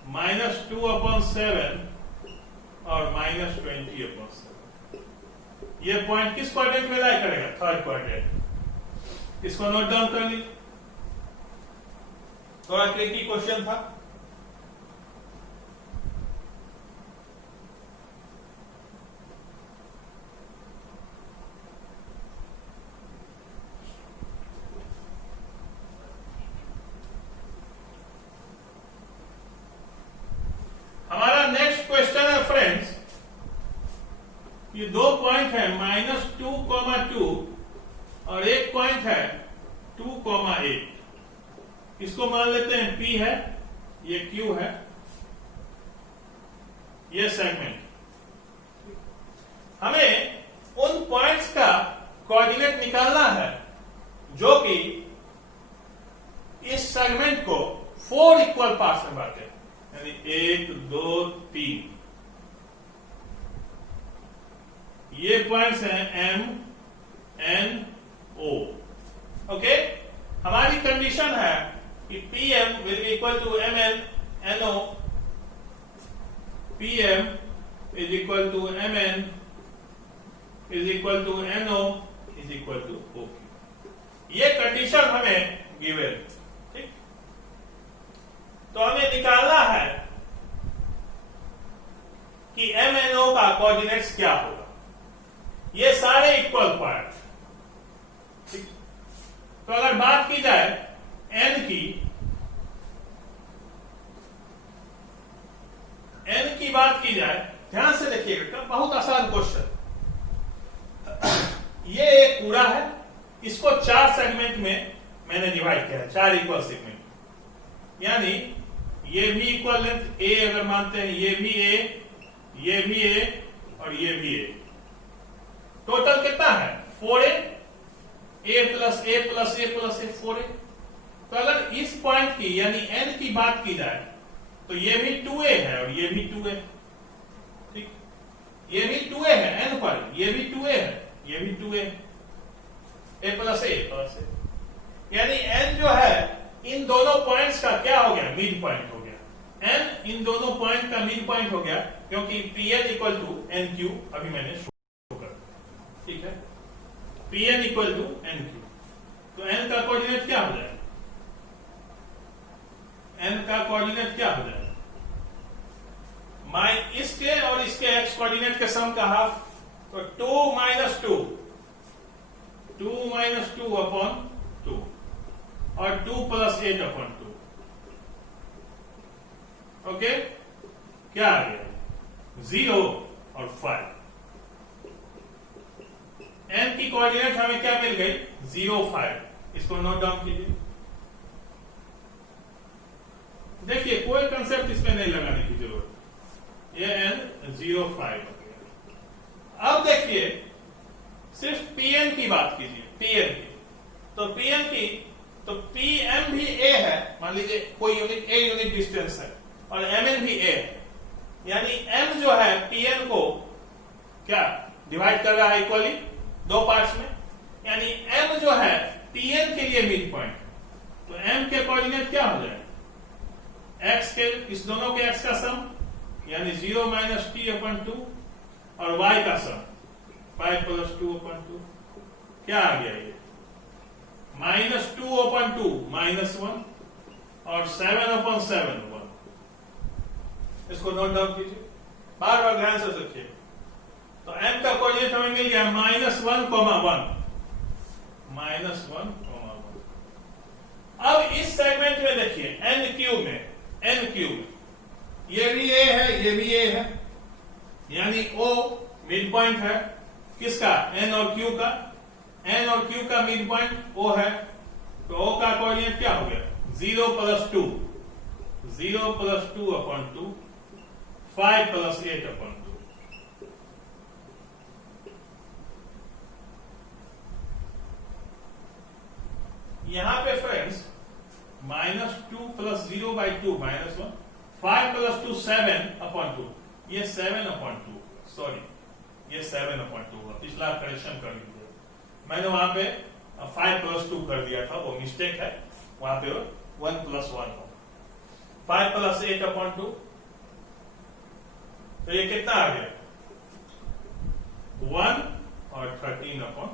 -2 अपॉन 7 और -20 अपॉन 7। ये पॉइंट किस क्वाड्रेंट में लाई करेगा, थर्ड क्वाड्रेंट। इसको नोट डाउन कर लीजिए, थोड़ा ट्रिकी क्वेश्चन था। हमारा नेक्स्ट क्वेश्चन है फ्रेंड्स, ये दो पॉइंट है -2, और एक पॉइंट है 2, 8। इसको मान लेते हैं P है, ये Q है, ये सेगमेंट। हमें उन पॉइंट्स का कोऑर्डिनेट निकालना है जो कि इस सेगमेंट को 4 इक्वल पार्ट्स में बांटे, यानी 1 2 3। ये पॉइंट्स हैं M N O, ओके। हमारी कंडीशन है कि PM will be equal to MN NO, PM is equal to MN is equal to NO is equal to O Q. ये कंडीशन हमें गिवन, ठीक। तो हमें निकालना है कि एम एन ओ का कोऑर्डिनेट्स क्या होगा। ये सारे इक्वल पार्ट, ठीक। तो अगर बात की जाए एन की बात की जाए, ध्यान से देखिएगा, बहुत आसान क्वेश्चन। ये एक पूरा है, इसको 4 सेगमेंट में मैंने डिवाइड किया है, 4 इक्वल सेगमेंट। यानी ये भी इक्वल लेंथ ए अगर मानते हैं, ये भी ए, ये भी ए और ये भी ए। टोटल कितना है 4a, a plus a plus a plus A 4a। तो अगर इस पॉइंट की यानी n की बात की जाए तो ये भी 2a है और ये भी 2a, ठीक। ये भी 2a है n पर, ये भी 2a है, ये भी 2a, a plus a plus a. यानी n जो है इन दोनों पॉइंट्स का क्या हो गया, मिड पॉइंट हो गया। n इन दोनों पॉइंट का मिड पॉइंट हो गया, क्योंकि Pn equal to N Q अभी मैंने शो कर, ठीक है। Pn equal to N Q. तो n का कोऑर्डिनेट क्या हो जाएगा, n का कोऑर्डिनेट क्या हो जाएगा, इसके और इसके x कोऑर्डिनेट के सम का हाफ। तो 2 माइनस 2 अपॉन 2 और 2 प्लस 8 अपॉन 2। ओके, क्या आ गया 0 और 5। n की कोऑर्डिनेट हमें क्या मिल गई 0 5। इसको नोट डाउन कीजिए। देखिए कोई कंसेप्ट इसमें नहीं लगाने की जरूरत, ये n 0 5 हो गया। अब देखिए सिर्फ Pn की बात कीजिए, Pn की। तो Pn की तो Pm भी a है, मान लीजिए कोई यूनिट a यूनिट डिस्टेंस है और Mn भी a है। यानी m जो है Pn को क्या डिवाइड कर रहा है इक्वली 2 पार्ट्स में। यानी m जो है Pn के लिए मिड पॉइंट। तो m के कोऑर्डिनेट क्या हो जाए, x के इस दोनों के x का सम यानी 0 माइनस t अपन 2 और y का सम 5 प्लस 2 अपन 2। क्या आ गया ये माइनस 2 अपन 2 माइनस 1 और 7 अपन 7 1। इसको नोट डाउन कीजिए, बार बार ध्यान से सोचिए। तो m का कोऑर्डिनेट हमें मिल गया -1, 1 माइनस 1, 1। अब इस सेगमेंट में देखिए n क्यूब ये भी a है, ये भी a है। यानी o मिड पॉइंट है किसका, n और q का। n और q का मिड पॉइंट o है। तो o का कोऑर्डिनेट क्या हो गया 0 प्लस 2 अपॉन 2, 5 प्लस 8 अपॉन 2। यहां पे friends -2 plus 0 by 2 -1, 5 plus 2 7 upon 2। ये 7 अपॉन 2, सॉरी ये 7 अपॉन 2 पिछला करेक्शन कर लीजिए, मैंने वहां पे 5 प्लस 2 कर दिया था, वो मिस्टेक है। वहां पे 1 प्लस 1 हो, 5 प्लस 8 अपॉन 2। तो ये कितना आ गया 1 और 13 अपॉन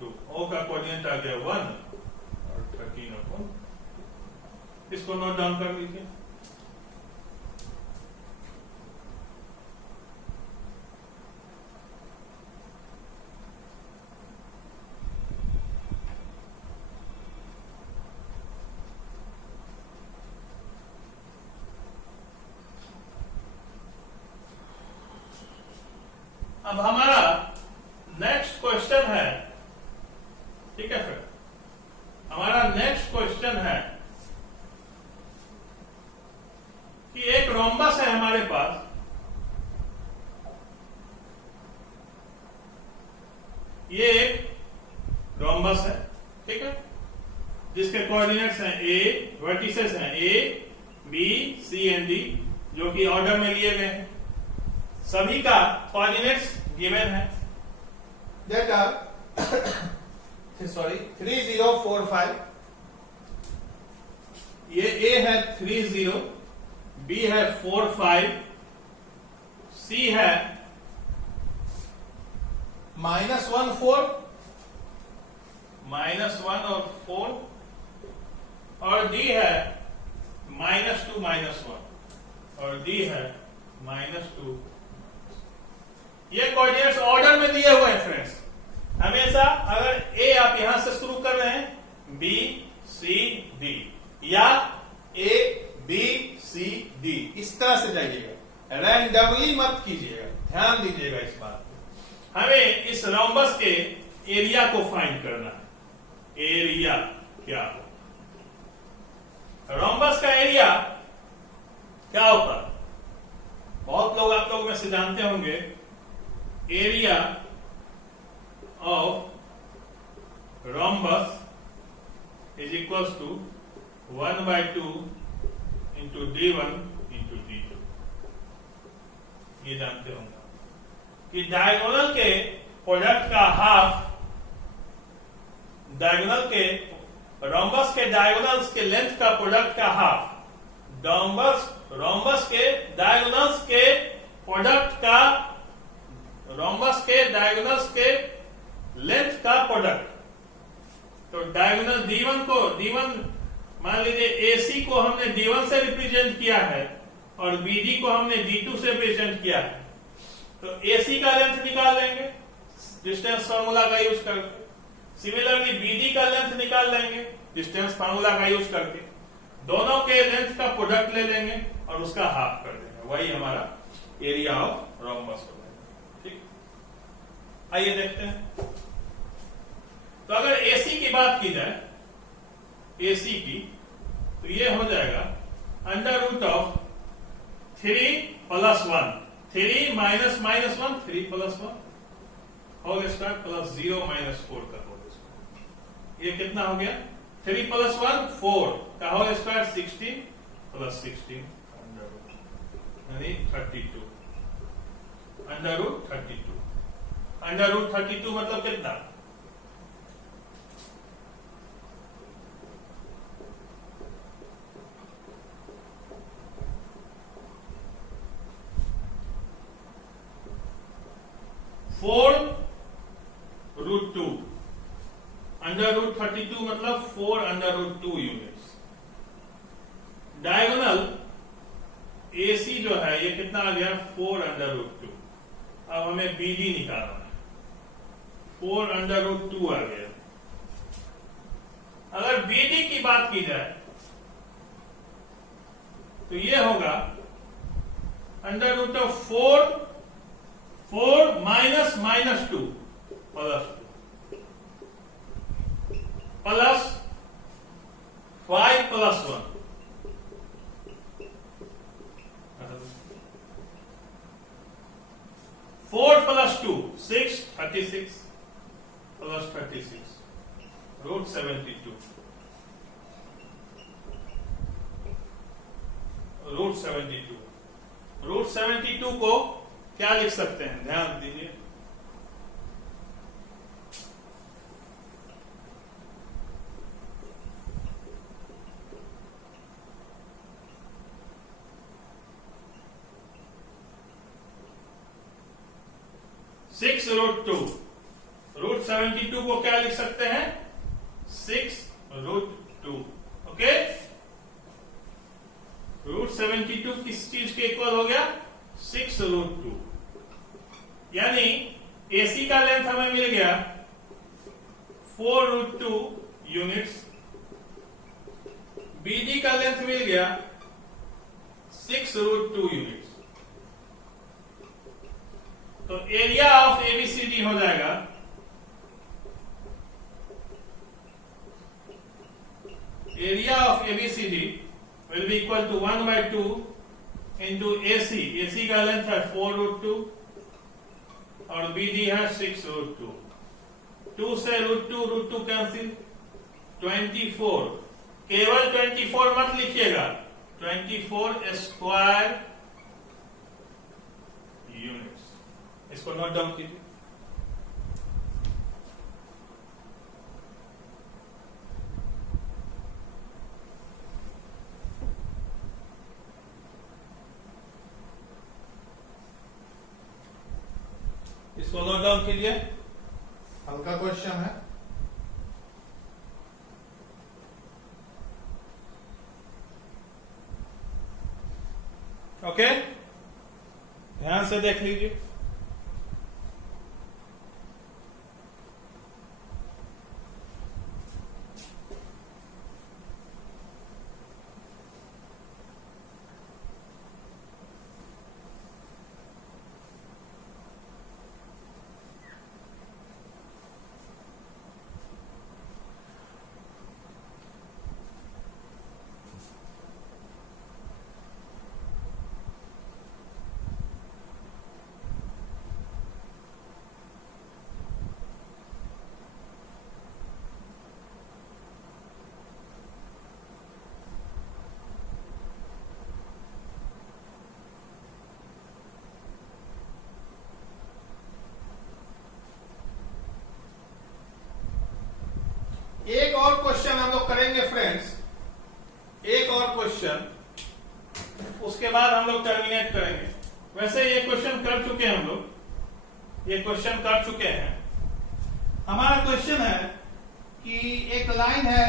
2। ओ का कोऑर्डिनेट आ गया 1 और 13 अपॉन। इसको नोट डाउन कर लीजिए। अब हमारा नेक्स्ट क्वेश्चन है, ठीक है। फिर हमारा नेक्स्ट क्वेश्चन है कि एक रोम्बस है हमारे पास, ये एक रोम्बस है, ठीक है, जिसके कोऑर्डिनेट्स हैं a, वर्टिसेस हैं a, b, c and d, जो कि ऑर्डर में लिए गए हैं। सभी का कोऑर्डिनेट्स गिवन है, दैट आर सॉरी 3 0 4 5। ये a है 3 0, b है 4 5, c है -1 4 -1 और 4, और डी है -2 -1, और डी है -2। ये कोऑर्डिनेट्स ऑर्डर में दिए हुए हैं फ्रेंड्स। हमेशा अगर ए आप यहां से शुरू कर रहे हैं, बी सी डी, या ए बी सी डी, इस तरह से जाइएगा, रैंडमली मत कीजिएगा, ध्यान दीजिएगा इस बात पे। हमें इस रोम्बस के एरिया को फाइंड करना है। एरिया क्या हो, रोम्बस का एरिया क्या होता है? बहुत लोग आप लोग में से जानते होंगे, area of rhombus is equals to 1/2 into d1 into d2। ये जानते होंगे कि डायगोनल के प्रोडक्ट का हाफ, डायगोनल के रोम्बस के डायगोनल्स के लेंथ का प्रोडक्ट का हाफ, रोम्बस के डायगोनल्स के प्रोडक्ट का, रोम्बस के डायगोनल्स के लेंथ का प्रोडक्ट। तो डायगोनल d1 को, d1 मान लीजिए AC को हमने d1 से रिप्रेजेंट किया है और BD को हमने d2 से रिप्रेजेंट किया है, तो AC का लेंथ निकाल लेंगे डिस्टेंस फार्मूला का यूज करके। सिमिलरली BD का लेंथ निकाल लेंगे डिस्टेंस फार्मूला का यूज करके। दोनों के लेंथ का प्रोडक्ट ले लेंगे और उसका हाफ कर देंगे, वही हमारा एरिया ऑफ रोम्बस हो जाएगा। ठीक, आइए देखते हैं। तो अगर AC की बात की जाए, AC की, तो ये हो जाएगा √3 + 1, 3 - -1, 3 + 1 होल स्क्वायर प्लस 0 - 4 का होल स्क्वायर। ये कितना हो गया? 3 + 1 4 का होल स्क्वायर 16 + 16 यानी 32, √32। √32 मतलब कितना? 4√2। √32 मतलब 4√2 यूनिट्स। डायगोनल AC जो है ये कितना आ गया? 4√2। अब हमें BD निकालना है, 4√2 आ गया। अगर BD की बात की जाए तो ये होगा √4 -2 प्लस 5 + 1। 4 + 2 6, 36 + 36 √72। √72 को क्या लिख सकते हैं? ध्यान दीजिए, √2। √72 को क्या लिख सकते हैं? 6√2। ओके, √72 किस चीज के इक्वल हो गया? 6√2। यानी AC का लेंथ हमें मिल गया 4√2 यूनिट्स, BD का लेंथ मिल गया 6√2 यूनिट्स। तो एरिया ऑफ ABCD हो जाएगा area of ABCD will be equal to 1/2 into AC। AC का लेंथ है 4√2 और BD है 6√2। 2 से √2 कैंसिल, 24। केवल 24 मत लिखिएगा, 24 स्क्वायर यूनिट्स। इसको नोट डाउन कीजिए। इसको नोट डाउन कीजिए, हल्का क्वेश्चन है। ओके, ध्यान से देख लीजिए। एक और क्वेश्चन हम लोग करेंगे फ्रेंड्स, एक और क्वेश्चन, उसके बाद हम लोग टर्मिनेट करेंगे। वैसे ये क्वेश्चन कर चुके हैं हम लोग, ये क्वेश्चन कर चुके हैं। हमारा क्वेश्चन है कि एक लाइन है,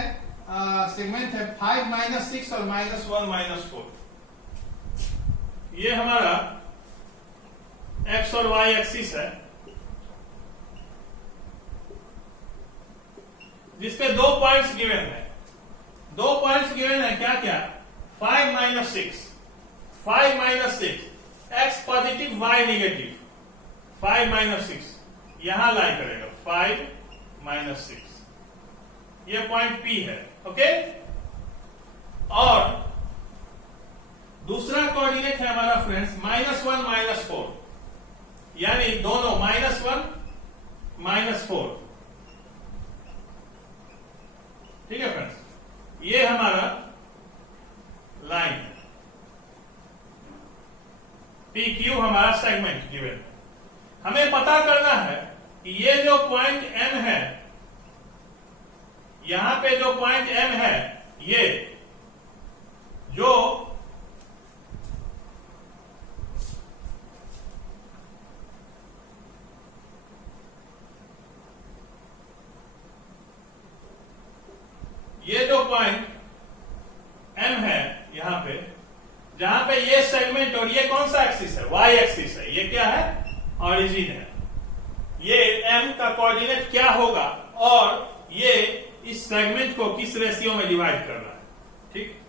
सेगमेंट है 5 - 6 और -1 - 4। ये हमारा एक्स और वाई एक्सिस है, जिसपे दो पॉइंट्स गिवन है। दो पॉइंट्स गिवन है, क्या क्या? 5 - 6, 5 - 6, एक्स पॉजिटिव वाई निगेटिव, 5 - 6 यहां लाई करेगा, 5 - 6, ये पॉइंट P है। ओके, और दूसरा कोऑर्डिनेट है हमारा फ्रेंड्स -1 - 4, यानी दोनों -1 - 4। ठीक है फ्रेंड्स, ये हमारा लाइन है, PQ हमारा सेगमेंट गिवन। हमें पता करना है कि ये जो पॉइंट M है, यहां पे जो पॉइंट M है, ये जो पॉइंट M है यहां पे, जहां पे ये सेगमेंट और ये कौन सा एक्सिस है? Y एक्सिस है। ये क्या है? ऑरिजिन है। ये M का कोऑर्डिनेट क्या होगा और ये इस सेगमेंट को किस रेशियो में डिवाइड कर रहा है। ठीक,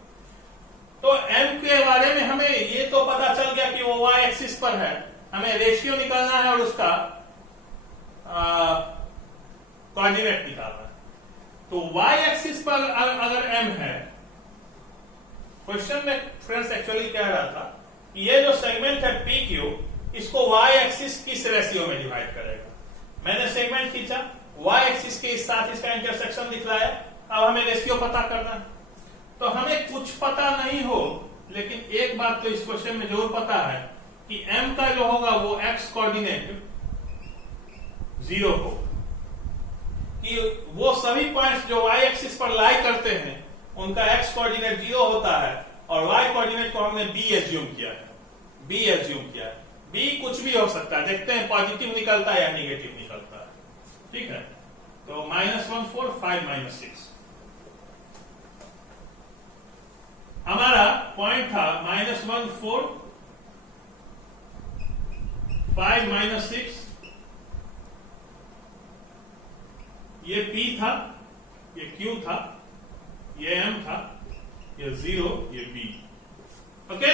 तो M के बारे में हमें ये तो पता चल गया कि वो Y एक्सिस पर है, हमें रेशियो निकालना है और उसका कोऑर्डिनेट निकालना है। तो Y एक्सिस पर अगर M है, क्वेश्चन में फ्रेंड्स एक्चुअली कह रहा था कि ये जो सेगमेंट है PQ, इसको Y एक्सिस किस रेशियो में डिवाइड करेगा। मैंने सेगमेंट खींचा, Y एक्सिस के साथ इसका इंटरसेक्शन दिखलाया, अब हमें रेशियो पता करना है। तो हमें कुछ पता नहीं हो, लेकिन एक बात तो इस क्वेश्चन में जरूर पता है कि M का जो होगा वो X कोऑर्डिनेट 0 हो, कि वो सभी पॉइंट्स जो Y एक्सिस पर लाई करते हैं उनका X कोऑर्डिनेट 0 होता है, और Y कोऑर्डिनेट को हमने B एज्यूम किया है, B एज्यूम किया है। B कुछ भी हो सकता है, देखते हैं पॉजिटिव निकलता है या निगेटिव निकलता है। ठीक है, तो -1 4 5 - 6 हमारा पॉइंट था, -1 4 5 - 6, ये P था, ये Q था, ये M था, ये 0, ये B। ओके,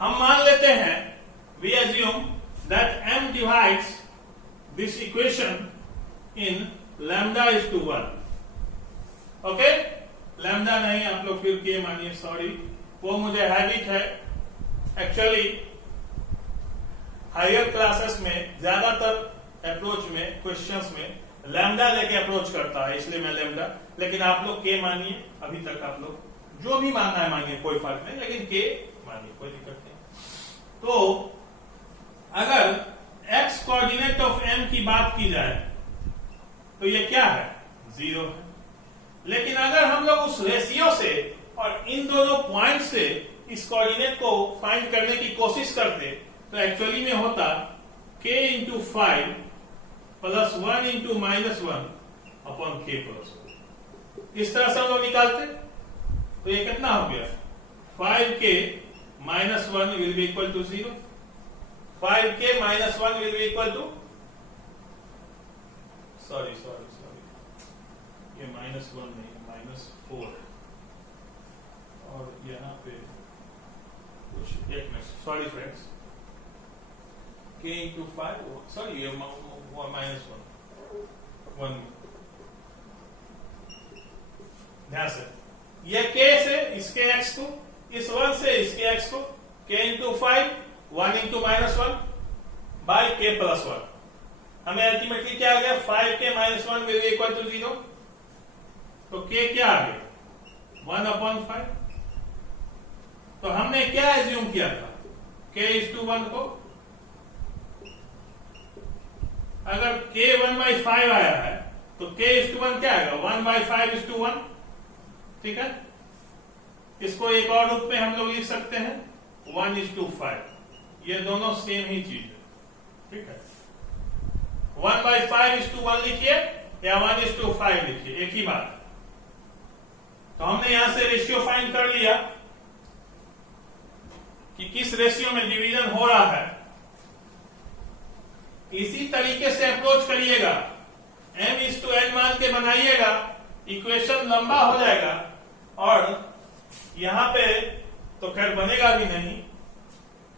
हम मान लेते हैं, we assume that M divides this equation in lambda is to 1. Okay, lambda नहीं, आप लोग फिर के मानिए, सॉरी, वो मुझे हैबिट है। एक्चुअली हायर क्लासेस में ज्यादातर अप्रोच में, क्वेश्चंस में लैम्डा लेके अप्रोच करता है, इसलिए मैं लैम्डा, लेकिन आप लोग के मानिए। अभी तक आप लोग जो भी मानना है मानिए, कोई फर्क नहीं, लेकिन के मानिए, कोई दिक्कत नहीं। तो अगर x कोऑर्डिनेट ऑफ M की बात की जाए तो ये क्या है? 0 है। लेकिन अगर हम लोग उस रेशियो से और इन दोनों पॉइंट से इस कोऑर्डिनेट को फाइंड करने की कोशिश करते तो एक्चुअली में होता k into 5 plus 1 into minus 1 upon k plus 1। इस तरह से हम लोग निकालते तो ये कितना हो गया 5k minus 1 will be equal to 0। 5k minus 1 will be equal to sorry ये माइनस 1 नहीं माइनस 4 है और यहाँ पे कुछ एक minute sorry friends k into 5 sorry ये माइनस 1 ध्यान से ये k से इसके x को इस 1 से इसके x को k into 5 1 into minus 1 by k plus 1। हमें अल्टीमेटली क्या आ गया 5k minus 1 will be equal to 0। तो k क्या आ गया 1 अपॉन 5। तो हमने क्या एज्यूम किया था k इज टू 1 को, अगर k 1/5 आया है तो k इज टू 1 क्या आएगा 1/5 इज टू 1। ठीक है, इसको एक और रूप में हम लोग लिख सकते हैं 1 इज टू 5। ये दोनों सेम ही चीज है। ठीक है, 1/5 इज टू 1 लिखिए या 1 इज टू 5 लिखिए, एक ही बात। तो हमने यहां से रेशियो फाइंड कर लिया कि किस रेशियो में डिवीजन हो रहा है। इसी तरीके से अप्रोच करिएगा, m इज टू n मान के बनाइएगा, इक्वेशन लंबा हो जाएगा और यहां पे तो खैर बनेगा भी नहीं।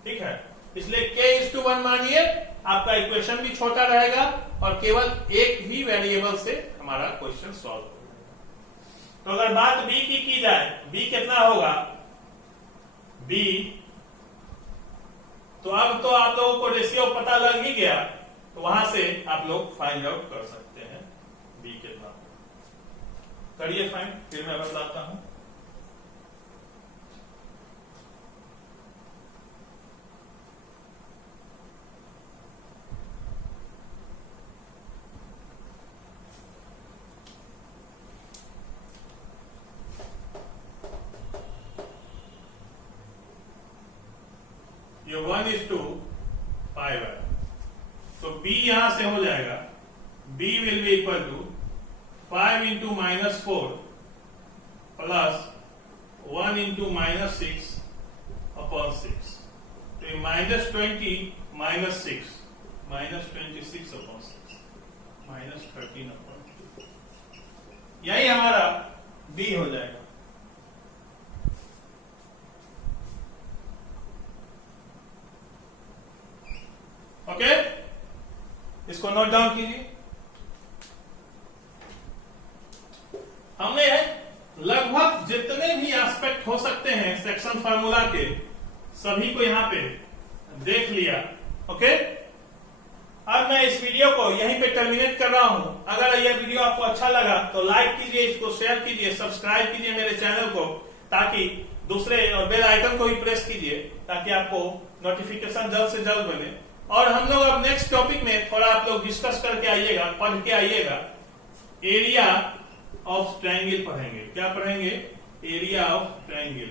ठीक है, इसलिए k इज टू 1 मानिए, आपका इक्वेशन भी छोटा रहेगा और केवल एक ही वेरिएबल से हमारा क्वेश्चन सॉल्व हो जाएगा। तो अगर बात b की जाए, b कितना होगा b, तो अब तो आप लोगों को रेशियो पता लग ही गया, तो वहां से आप लोग फाइंड आउट कर सकते हैं b कितना। करिए फाइंड, फिर मैं बताता हूं। ये 1 इज टू 5 है, तो b यहां से हो जाएगा b will be equal to 5 into minus 4 plus 1 into minus 6 upon 6। तो ये minus 20 minus 6 minus 26 upon 6 minus 13 upon 2, यही हमारा b हो जाएगा। ओके, इसको नोट डाउन कीजिए। हमने लगभग जितने भी एस्पेक्ट हो सकते हैं सेक्शन फार्मूला के सभी को यहां पे देख लिया। ओके, अब मैं इस वीडियो को यहीं पे टर्मिनेट कर रहा हूं। अगर यह वीडियो आपको अच्छा लगा तो लाइक कीजिए, इसको शेयर कीजिए, सब्सक्राइब कीजिए मेरे चैनल को, ताकि दूसरे और बेल आइकन को भी प्रेस कीजिए ताकि आपको नोटिफिकेशन जल्द से जल्द मिले। और हम लोग अब नेक्स्ट टॉपिक में थोड़ा आप लोग डिस्कस करके आइएगा, पढ़ के आइएगा। एरिया ऑफ ट्रायंगल पढ़ेंगे। क्या पढ़ेंगे? Area of triangle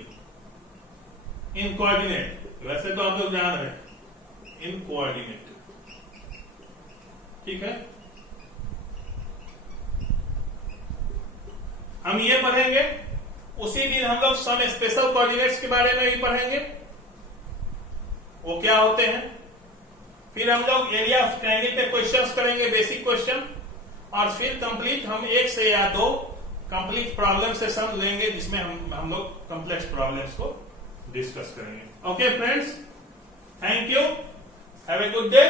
in coordinate. वैसे तो आप लोग जान रहे हैं इन कोऑर्डिनेट। ठीक है, हम ये पढ़ेंगे। उसी दिन हम लोग सम स्पेशल कोऑर्डिनेट्स के बारे में भी पढ़ेंगे, वो क्या होते हैं। फिर हम लोग एरिया ऑफ ट्रायंगल पे क्वेश्चंस करेंगे, बेसिक क्वेश्चन। और फिर कंप्लीट हम एक से या दो कंप्लीट प्रॉब्लम सेशन लेंगे जिसमें हम लोग कॉम्प्लेक्स प्रॉब्लम्स को डिस्कस करेंगे। Okay friends, thank you, have a good day.